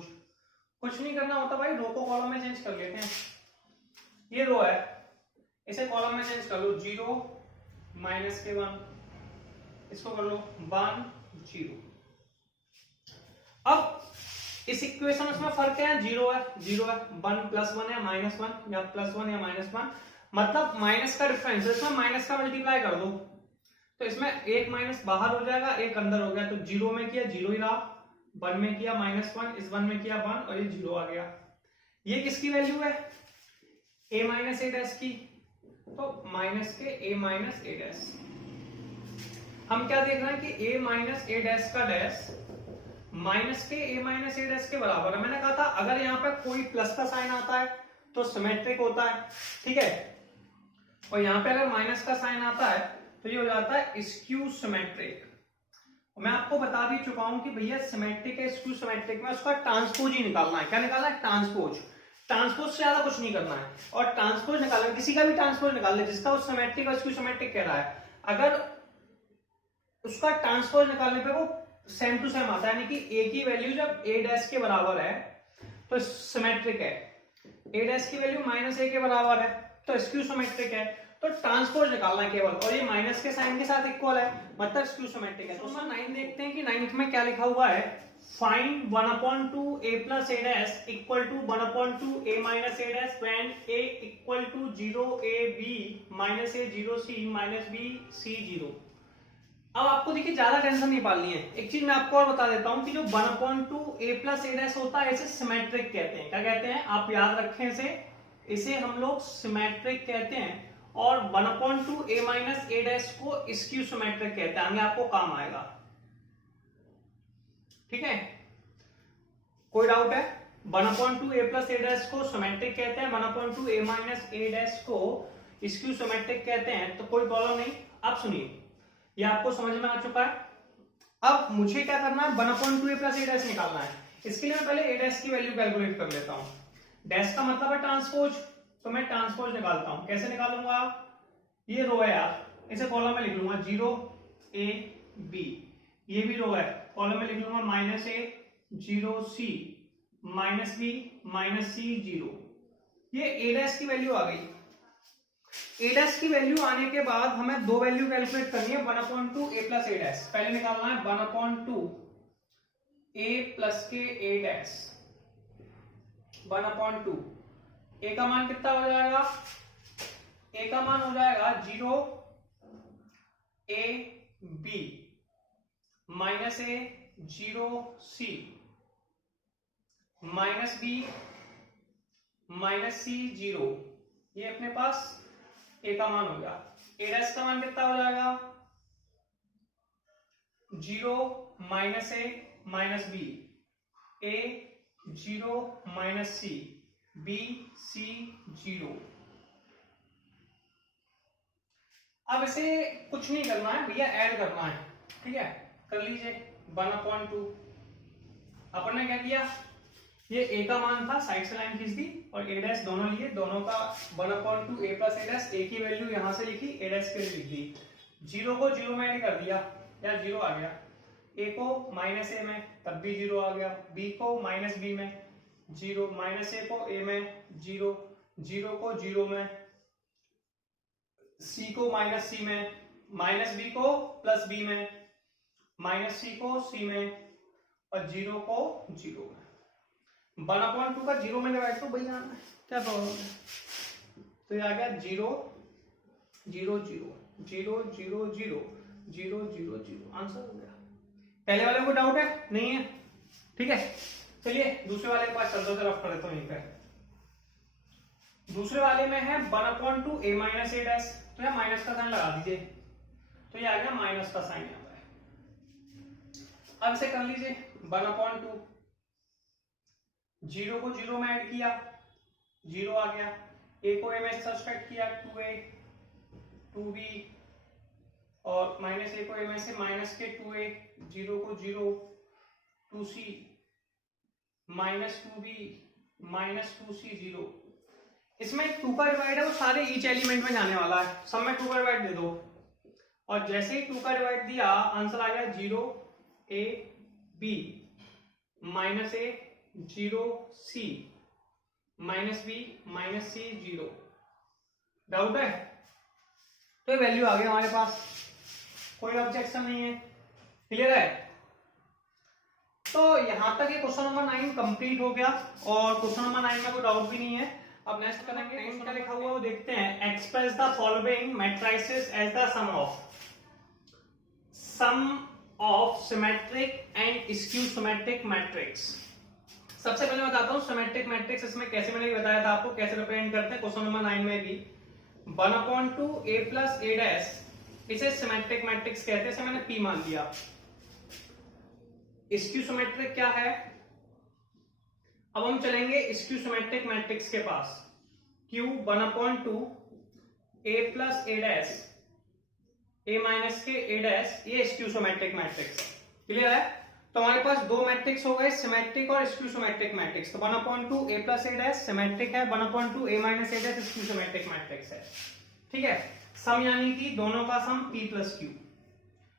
कुछ नहीं करना होता भाई, रो को कॉलम में चेंज कर लेते हैं। ये रो है, इसे कॉलम में चेंज कर लो, 0 माइनस के 1, इसको कर लो 1 0। अब इस इक्वेशन में फर्क है, 0 है 0 है, 1 प्लस 1 है -1 या +1 या -1, मतलब माइनस का डिफरेंस, इसमें माइनस का मल्टीप्लाई कर दो, तो इसमें एक माइनस बाहर हो जाएगा, एक अंदर हो गया, तो 0 में किया 0 ही रहा, 1 में किया -1, इस 1 में किया 1 और ये 0 आ गया। ये किसकी वैल्यू है, a माइनस ए डैश की, तो माइनस के a माइनस ए डैश। हम क्या देख रहे हैं कि a माइनस ए डैश का डैश माइनस के a माइनस ए डैश के बराबर है। मैंने कहा था अगर यहाँ पर कोई प्लस का साइन आता है तो सिमेट्रिक होता है, ठीक है, और यहाँ पे अगर माइनस का साइन आता है तो ये हो जाता है स्क्यू सिमेट्रिक। मैं आपको बता भी चुका हूं कि भैया सिमेट्रिक है, स्क्यू सिमेट्रिक में उसका ट्रांसपोज ही निकालना है। क्या निकालना है, ट्रांसपोज। ट्रांसपोज से ज्यादा कुछ नहीं करना है, और ट्रांसपोज निकालना, किसी का भी ट्रांसपोज निकाल ले जिसका उस सिमेट्रिक और स्क्यू सिमेट्रिक कह रहा है, अगर उसका ट्रांसपोज निकालने पे वो सेम टू सेम आता है, यानी कि a की वैल्यू जब a डैश के बराबर है तो सिमेट्रिक है, a डैश की वैल्यू -a के बराबर है तो स्क्यू सिमेट्रिक है, तो ट्रांसपोज निकालना है केवल, और ये माइनस के साइन के साथ इक्वल है, मतलब स्क्यू सिमेट्रिक है। तो 9 देखते हैं कि 9th में क्या लिखा हुआ है, find 1/2 a plus a dash equal to 1/2 a minus a dash when a equal to 0 a b minus a 0 c minus b c 0। अब आपको देखिए ज्यादा टेंशन नहीं पालनी है। एक चीज मैं आपको और बता देता हूं कि जो 1/2 a plus a dash होता है इसे सिमेट्रिक कहते हैं। क्या कहते हैं, आप याद रखें इसे हम लोग सिमेट्रिक कहते हैं, और 1/2 a minus a dash को स्क्यू सिमेट्रिक कहते हैं, आगे आपको काम आएगा, ठीक है। कोई डाउट है, 1/2 a plus a dash को सिमेट्रिक कहते हैं, 1/2 a minus a dash को स्क्यू सिमेट्रिक कहते हैं, तो कोई प्रॉब्लम नहीं। अब सुनिए, ये आपको समझ में आ चुका है। अब मुझे क्या करना है, 1/2 a plus a dash निकालना है। इसके लिए मैं पहले a dash की वैल्यू कैलकुलेट कर लेता हूं। डैश का मतलब है ट्रांसपोज, तो मैं ट्रांसपोज निकालता हूं। कैसे निकालूंगा, ये रो है यार, इसे कॉलम में लिख लूंगा 0 a b, ये भी रो है, कॉलम में लिख लूंगा -a 0 c -b -c 0। ये a डैश की वैल्यू आ गई। a डैश की वैल्यू आने के बाद हमें दो वैल्यू कैलकुलेट करनी है, 1/2 a plus a डैश। पहले निकालना है 1/2 a plus के a डैश, 1/2 a का मान कितना हो जाएगा, a का मान हो जाएगा 0 a b -a 0 c -b -c 0। ये अपने पास a का मान हो गया। a डैश का मान कितना हो जाएगा, 0 -a -b, a 0 -c, b c 0। अब इसे कुछ नहीं करना है भैया, ऐड करना है, ठीक है, कर लीजिए। 1/2 अपन ने क्या किया, ये a का मान था, साइड से लाइन खींच दी और a डैश दोनों लिए, दोनों का 1/2 a plus a dash, a की वैल्यू यहां से लिखी, a डैश के लिए लिख दी। 0 को 0 में ऐड कर दिया, या 0 आ गया, a को -a में तब भी 0 आ गया, b को -b में 0, -a को a में 0, 0 को 0 में, c को -c में, -b को +b में, -c को c में, और 0 को 0 में। 1/2 का 0 में डिवाइड तो भैया क्या प्रॉब्लम है, तो ये आ गया 0 0 0 0 0 0 0 0 0, आंसर हो गया। पहले वाले को डाउट है? नहीं है, ठीक है। चलिए दूसरे वाले के पास चलते तरफ कर देता हूं। यहीं पे दूसरे वाले में है 1/2 a माइनस a डैश, तो यहाँ माइनस का साइन लगा दीजिए, तो ये आ गया माइनस का साइन यहाँ पे। अब इसे कर लीजिए 1/2, 0 को 0 में ऐड किया 0 आ गया, a को a में सब्सट्रैक्ट किया 2a 2b, और माइनस a को a में से माइनस के 2a, 0 को 0 2c minus 2b minus 2c 0। इसमें 2 का डिवाइड है वो सारे ईच एलिमेंट में जाने वाला है, सब में 2 का डिवाइड दे दो, और जैसे ही 2 का डिवाइड दिया आंसर आ गया 0 a b minus a 0 c minus b minus c 0। Doubt है? तो ये वैल्यू आ गई हमारे पास, कोई ऑब्जेक्शन नहीं है, क्लियर है। तो यहां तक ये क्वेश्चन नंबर 9 कंप्लीट हो गया, और क्वेश्चन नंबर 9 में कोई डाउट भी नहीं है। अब नेक्स्ट करेंगे, नेक्स्ट क्या लिखा हुआ वो देखते हैं। Express the following matrices as the sum of symmetric and skew symmetric matrix. सबसे पहले बताता हूँ सिमेट्रिक मैट्रिक्स इसमें कैसे, मैंने बताया था आपको कैसे रिप्रेजेंट करते हैं क्वेश्चन नंबर 9 में भी। 1/2 a प्लस a डैश, इसे सिमेट्रिक मैट्रिक्स कहते हैं, इसे मैंने P मान लिया। स्क्यू सिमेट्रिक क्या है? अब हम चलेंगे स्क्यू सिमेट्रिक मैट्रिक्स के पास। Q 1/2 a plus a dash a minus के a डैश, ये स्क्यू सिमेट्रिक मैट्रिक्स, क्लियर है। तो हमारे पास दो मैट्रिक्स हो गए, सिमेट्रिक और स्क्यू सिमेट्रिक मैट्रिक्स। तो 1/2 a plus a dash symmetric है, 1/2 a minus a dash skew symmetric matrix है, ठीक है। सम यानी कि दोनों का सम p प्लस q,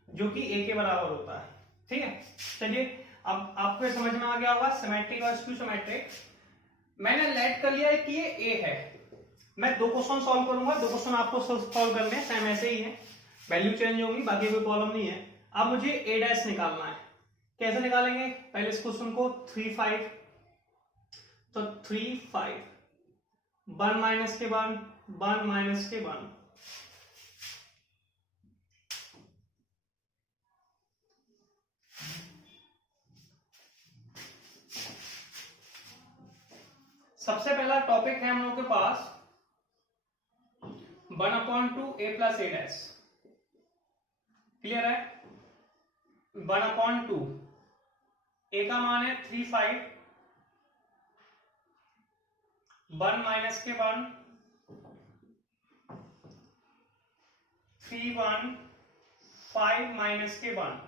जो कि a के बराबर होता है, ठीक है। चलिए अब आपको समझ में आ गया होगा सिमेट्रिक और स्क्यू सिमेट्रिक। मैंने लेट कर लिया है कि ये a है, मैं 2 क्वेश्चन सॉल्व करूंगा, 2 क्वेश्चन आपको सॉल्व करने हैं, सेम ऐसे ही है, वैल्यू चेंज होगी, बाकी कोई प्रॉब्लम नहीं है। अब मुझे a डैश निकालना है, कैसे निकालेंगे? पहले इस क्वेश्चन को 3 5, तो 3 5 1 माइनस के 1 1 माइनस के 1, सबसे पहला टॉपिक है हम लोग के पास 1/2 a plus a dash, clear है। 1/2 a का मान है 3 5, 1 माइनस के 1 3 1 5 माइनस के 1,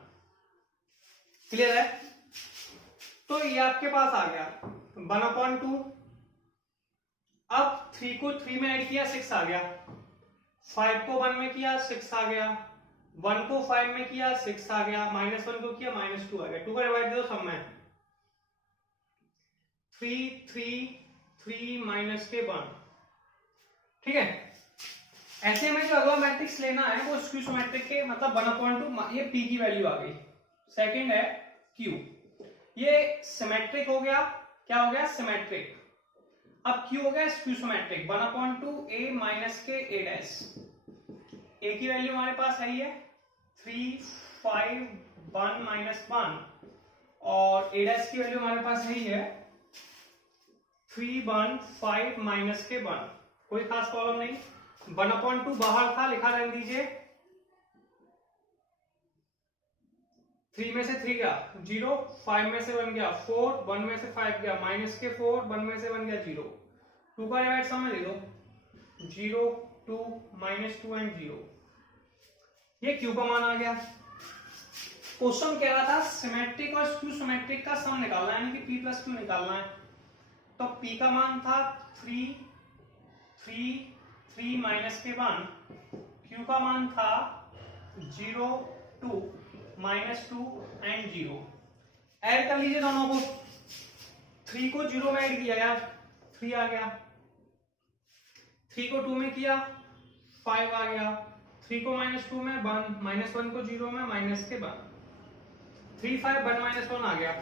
क्लियर है। तो ये आपके पास आ गया 1/2, अब 3 को 3 में ऐड किया 6 आ गया, 5 को 1 में किया 6 आ गया, 1 को 5 में किया 6 आ गया, -1 को किया -2 आ गया। 2 का डिवाइड दे दो सब में, 3 3 3 माइनस के 1, ठीक है। ऐसे में जो अगला मैट्रिक्स लेना है वो स्क्यू सिमेट्रिक के, मतलब 1/2, ये p की वैल्यू आ गई। सेकंड है q, ये सिमेट्रिक हो गया, क्या हो गया? सिमेट्रिक। अब q हो गया स्क्यू सिमेट्रिक, 1/2 a माइनस के a डैश, a की वैल्यू हमारे पास है ही है 3 5 1 माइनस 1, और a डैश की वैल्यू हमारे पास है ही है 3 1 5 माइनस के 1, कोई खास प्रॉब्लम नहीं। 1/2 बाहर था, लिखा रहने दीजिए, 3 में से 3 गया 0, 5 में से 1 गया 4, 1 में से 5 गया माइनस के 4, 1 में से 1 गया 0, 2 का डिवाइड सब में दे दो, 0 2 -2 एंड 0, ये q का मान आ गया। क्वेश्चन कह रहा था सिमेट्रिक और स्क्यू सिमेट्रिक का सम निकालना है, यानी कि p प्लस q निकालना है। तो p का मान था 3 3 3 माइनस के 1, q का मान था 0 2 -2 एंड 0। ऐड कर लीजिए दोनों को, 3 को 0 में ऐड किया यार 3 आ गया, 3 को 2 में किया 5 आ गया, 3 को -2 में 1, -1 को 0 में माइनस के 1, 3 5 1 -1 आ गया।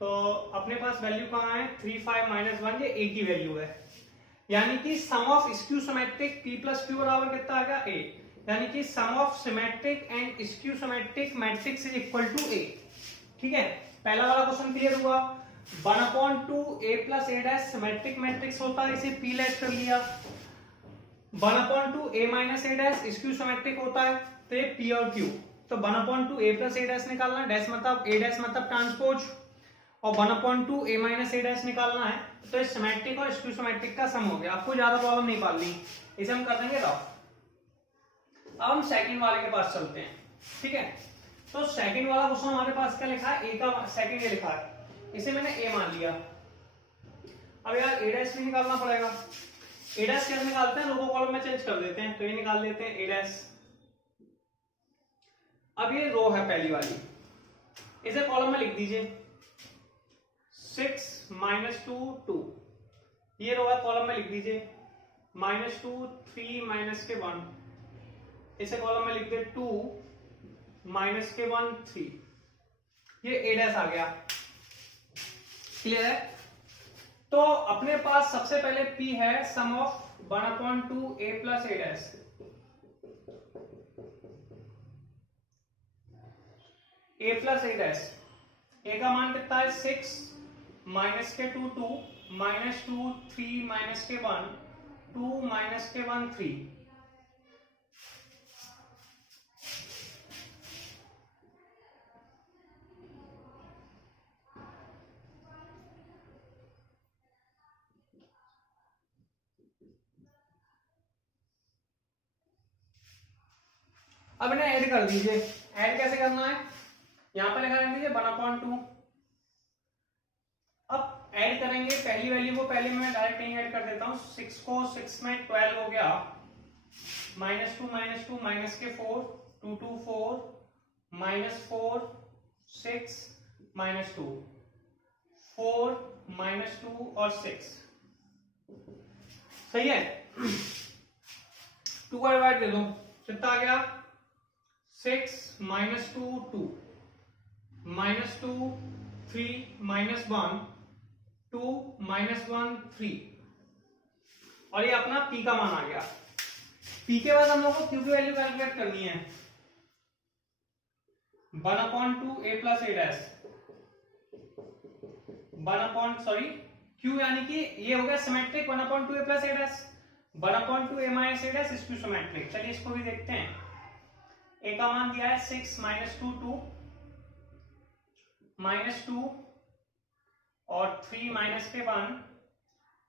तो अपने पास वैल्यू कहाँ है? 3 5 -1, ये a की वैल्यू है। यानी कि sum of skew symmetric P plus Q बराबर कितना आ गया A, यानी कि sum of symmetric and skew symmetric matrix is equal to A। ठीक है, पहला वाला क्वेश्चन क्लियर हुआ। 1/2 A plus A dash symmetric matrix होता है, इसे P लेट कर लिया। 1/2 A minus A dash skew symmetric होता है, तो ये P और Q। तो 1/2 A प्लस A डैश निकालना, डैश मतलब A डैश मतलब ट्रांसपोज, और 1/2 A माइनस A डैश निकालना है, तो ये सिमेट्रिक और स्क्यू सिमेट्रिक का सम हो गया। आपको ज्यादा प्रॉब्लम नहीं पालनी, इसे हम कर देंगे रफ। अब हम सेकंड वाले के पास चलते हैं। ठीक है, तो सेकंड वाला क्वेश्चन हमारे पास क्या लिखा है, ए का सेकंड ये लिखा है, इसे मैंने ए मान लिया। अब यार ए डैश भी निकालना पड़ेगा। ए डैश कैसे निकालते हैं, रो को कॉलम में चेंज कर देते हैं, तो ये निकाल लेते हैं ए डैश। अब ये रो है पहली वाली, इसे कॉलम में लिख दीजिए 6 - 2 2। ये रो है, कॉलम में लिख दीजिए -2 3 -1, इसे कॉलम में लिख दे 2 -1 3। ये ए डैश आ गया। क्लियर है? तो अपने पास सबसे पहले P है sum of 1/2 A plus A dash. A plus A dash, A का मान कितना है 6 -2 2 -2 3 -1 2 -1 3। अब इन्हें ऐड कर दीजिए। ऐड कैसे करना है, यहां पर लगा दीजिए 1/2। अब ऐड करेंगे, पहली वैल्यू को पहले मैं डायरेक्ट यहीं ऐड कर देता हूं। 6 को 6 में 12 हो गया, -2 -2 -4 2 2 4 -4 6 -2 4 -2 और 6। सही है, 2 का डिवाइड दे दो, कितना आ गया 6 -2 2 -2 3 -1 2 -1 3, और ये अपना P का मान आ गया। P के बाद हम लोग को Q की वैल्यू कैलकुलेट करनी है। 1/2 A plus A dash, Q यानी कि ये हो गया symmetric 1/2 A plus A dash, 1/2 A minus A dash skew symmetric. चलिए इसको भी देखते हैं। A का मान दिया है 6 -2 2 -2 और 3 -1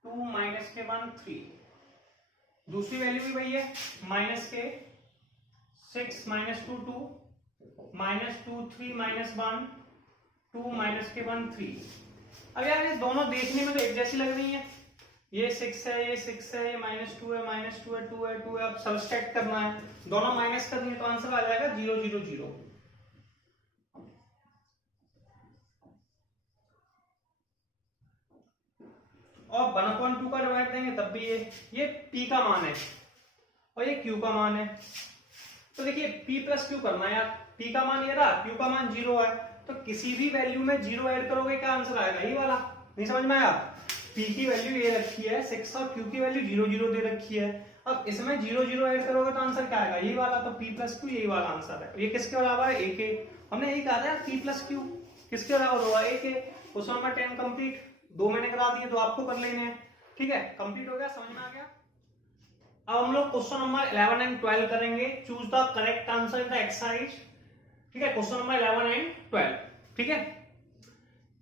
2 -1 3। दूसरी वैल्यू भी वही है, माइनस के 6 -2 2 -2 3 -1 2 -1 3। अब यार ये दोनों देखने में तो एक जैसी लग रही है, ये 6 है, ये 6 है, ये -2 है, -2 है, 2 है, 2 है। अब सबस्ट्रैक्ट करना है, दोनों माइनस कर दिए तो आंसर आ जाएगा 0 0 0। और 1/2 का डिवाइड देंगे तब भी ये P का मान है और ये Q का मान है। तो देखिए P प्लस Q करना है यार, P का मान ये रहा, Q का मान 0 है, तो किसी भी वैल्यू में 0 ऐड करोगे क्या आंसर आएगा, यही वाला। नहीं समझ में आया? P की वैल्यू ये रखी है 6 और Q की वैल्यू 0 0 दे रखी है। अब इसमें 0 0 ऐड करोगे तो आंसर क्या आएगा, यही वाला। तो P प्लस Q यही वाला आंसर है। ये किसके बराबर है, A के। हमने यही कहा था P प्लस Q किसके बराबर होगा, A के। क्वेश्चन नंबर 10 कंप्लीट, 2 मैंने करा दिए, 2 आपको कर लेने हैं। ठीक है, कंप्लीट हो गया, समझ में आ गया। अब हम लोग क्वेश्चन नंबर 11 एंड 12 करेंगे। Choose the correct answer in the exercise. ठीक है, क्वेश्चन नंबर 11 एंड 12। ठीक है,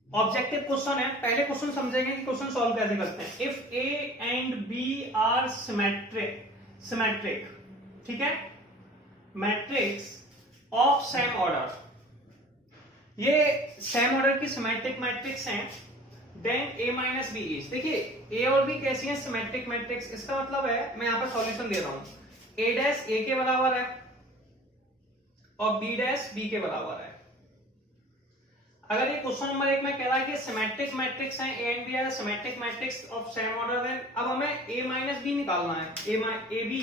ऑब्जेक्टिव क्वेश्चन है। पहले क्वेश्चन समझेंगे कि क्वेश्चन सॉल्व कैसे करते हैं। If A and B are symmetric, ठीक है, मैट्रिक्स ऑफ सेम ऑर्डर, ये सेम ऑर्डर की सिमेट्रिक मैट्रिक्स हैं, then A minus B is, देखिए A और B कैसी हैं, सिमेट्रिक मैट्रिक्स। इसका मतलब है, मैं यहां पर सॉल्यूशन दे रहा हूं, A डैश A के बराबर है और B डैश B के बराबर है। अगर ये क्वेश्चन नंबर 1 में कह रहा है कि सिमेट्रिक मैट्रिक्स हैं, A and B are symmetric matrix of same order, then अब हमें A माइनस B निकालना है, A B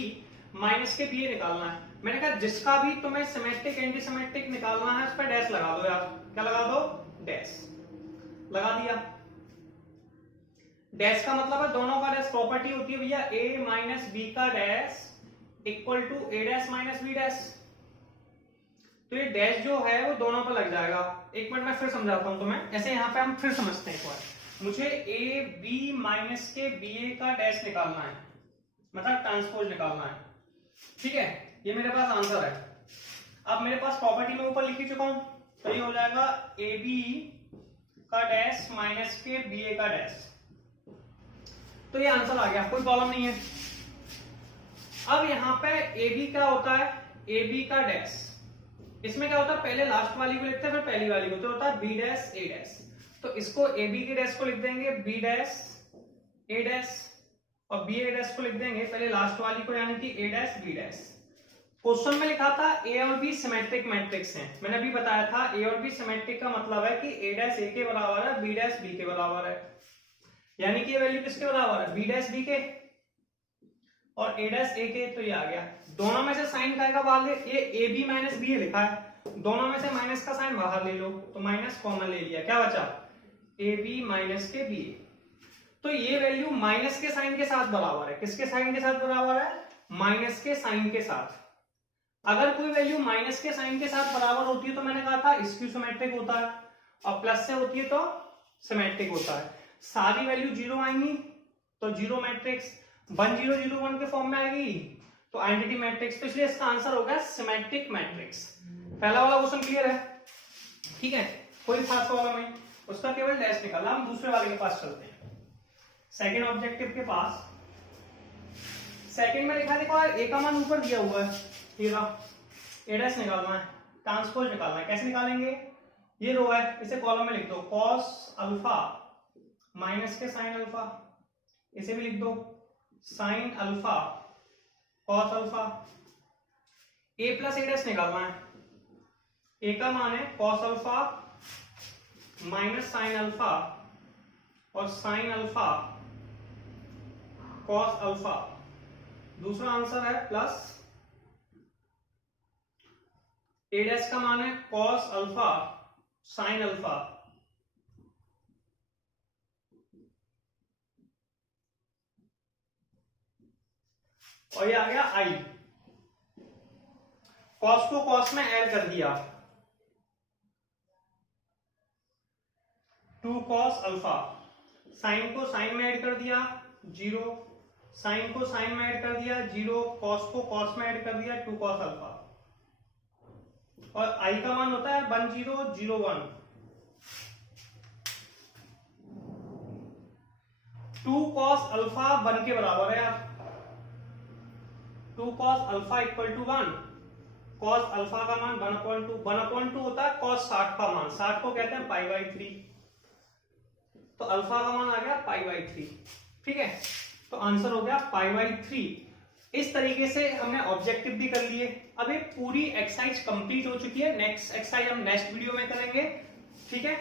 माइनस के B निकालना है। मैंने कहा जिसका भी तुम्हें सिमेट्रिक एंटी सिमेट्रिक निकालना है उस पर डैश लगा दो यार। क्या लगा दो, डैश लगा दिया। डैश का मतलब है दोनों का डैश, प्रॉपर्टी होती है भैया a माइनस बी का dash equal to a dash minus B dash. तो ये डैश जो है वो दोनों पर लग जाएगा। एक मिनट में फिर समझाता हूं तुम्हें, ऐसे यहाँ पे हम फिर समझते हैं एक बार। मुझे ए बी माइनस के बी ए का डैश निकालना है, मतलब ट्रांसपोज निकालना है, ठीक है। ये मेरे पास आंसर है। अब मेरे पास प्रॉपर्टी में ऊपर लिख ही चुका हूं, तो ये हो जाएगा ए बी का डैश माइनस के बी ए का डैश। तो ये आंसर आ गया, कोई प्रॉब्लम नहीं है। अब यहाँ पे ए बी क्या होता है, ए बी का डैश, इसमें क्या होता है पहले लास्ट वाली को लिखते हैं फिर पहली वाली को, तो होता है बी डैश ए डैश। तो इसको ए बी के डैश को लिख देंगे बी डैश ए डैश, और बी ए डैश को लिख देंगे पहले लास्ट वाली को, यानी कि A dash B dash. Question में लिखा था ए और बी सिमेट्रिक मैट्रिक्स हैं, मैंने अभी बताया था ए और बी सिमेट्रिक का मतलब है कि ए डैश ए के बराबर है, बी डैश बी के बराबर है, यानी कि ये वैल्यू किसके बराबर है, बी डैश बी के और ए डैश ए के। तो ये आ गया। दोनों में से साइन का बाहर ले, ये ए बी माइनस बी लिखा है, दोनों में से माइनस का साइन बाहर ले लो, तो माइनस कॉमन ले लिया, क्या बचा ए बी माइनस के बी। तो ये वैल्यू माइनस के साइन के साथ बराबर है, किसके साइन के साथ बराबर है, माइनस के साइन के साथ। अगर कोई वैल्यू माइनस के साइन के साथ बराबर होती है तो मैंने कहा था स्क्यू सिमेट्रिक होता है, और प्लस से होती है तो सिमेट्रिक होता है। सारी वैल्यू जीरो आएंगी तो जीरो मैट्रिक्स, 1 0 0 1 के फॉर्म में आएगी तो आइडेंटिटी मैट्रिक्स। तो इसलिए इसका आंसर होगा सिमेट्रिक मैट्रिक्स। पहला वाला क्वेश्चन क्लियर है, ठीक है, कोई खास प्रॉब्लम नहीं, उसका केवल डैश निकालना। हम दूसरे वाले के पास चलते हैं, सेकंड ऑब्जेक्टिव के पास। सेकंड में लिखा है देखो ए का मान ऊपर दिया हुआ है, ठीक है, ए डैश निकालना है, ट्रांसपोज निकालना है। कैसे निकालेंगे, ये रो है इसे कॉलम में लिख दो, कॉस अल्फा माइनस के साइन अल्फा, इसे भी लिख दो साइन अल्फा कॉस अल्फा। ए प्लस ए डैश निकालना है, ए का मान है cos alpha minus sine alpha और साइन अल्फा कॉस अल्फा। दूसरा आंसर है प्लस ए डैश का मान है कॉस अल्फा साइन अल्फा, और ये आ गया आई। कॉस को कॉस में ऐड कर दिया, 2 कॉस अल्फा, साइन को साइन में ऐड कर दिया 0, साइन को साइन में ऐड कर दिया 0, कॉस को कॉस में ऐड कर दिया 2 कॉस अल्फा, और आई का मान होता है 1 0 0 1। 2 कॉस अल्फा 1 के बराबर है यार, 2 cos alpha equal to 1, cos alpha का मान 1/2, 1/2 होता है कॉस 60 का मान, 60 को कहते हैं π/3, तो अल्फा का मान आ गया π/3, ठीक है। तो आंसर हो गया π/3। इस तरीके से हमने ऑब्जेक्टिव भी कर लिए। अब ये पूरी एक्सरसाइज कंप्लीट हो चुकी है, नेक्स्ट एक्सरसाइज हम नेक्स्ट वीडियो में करेंगे, ठीक है।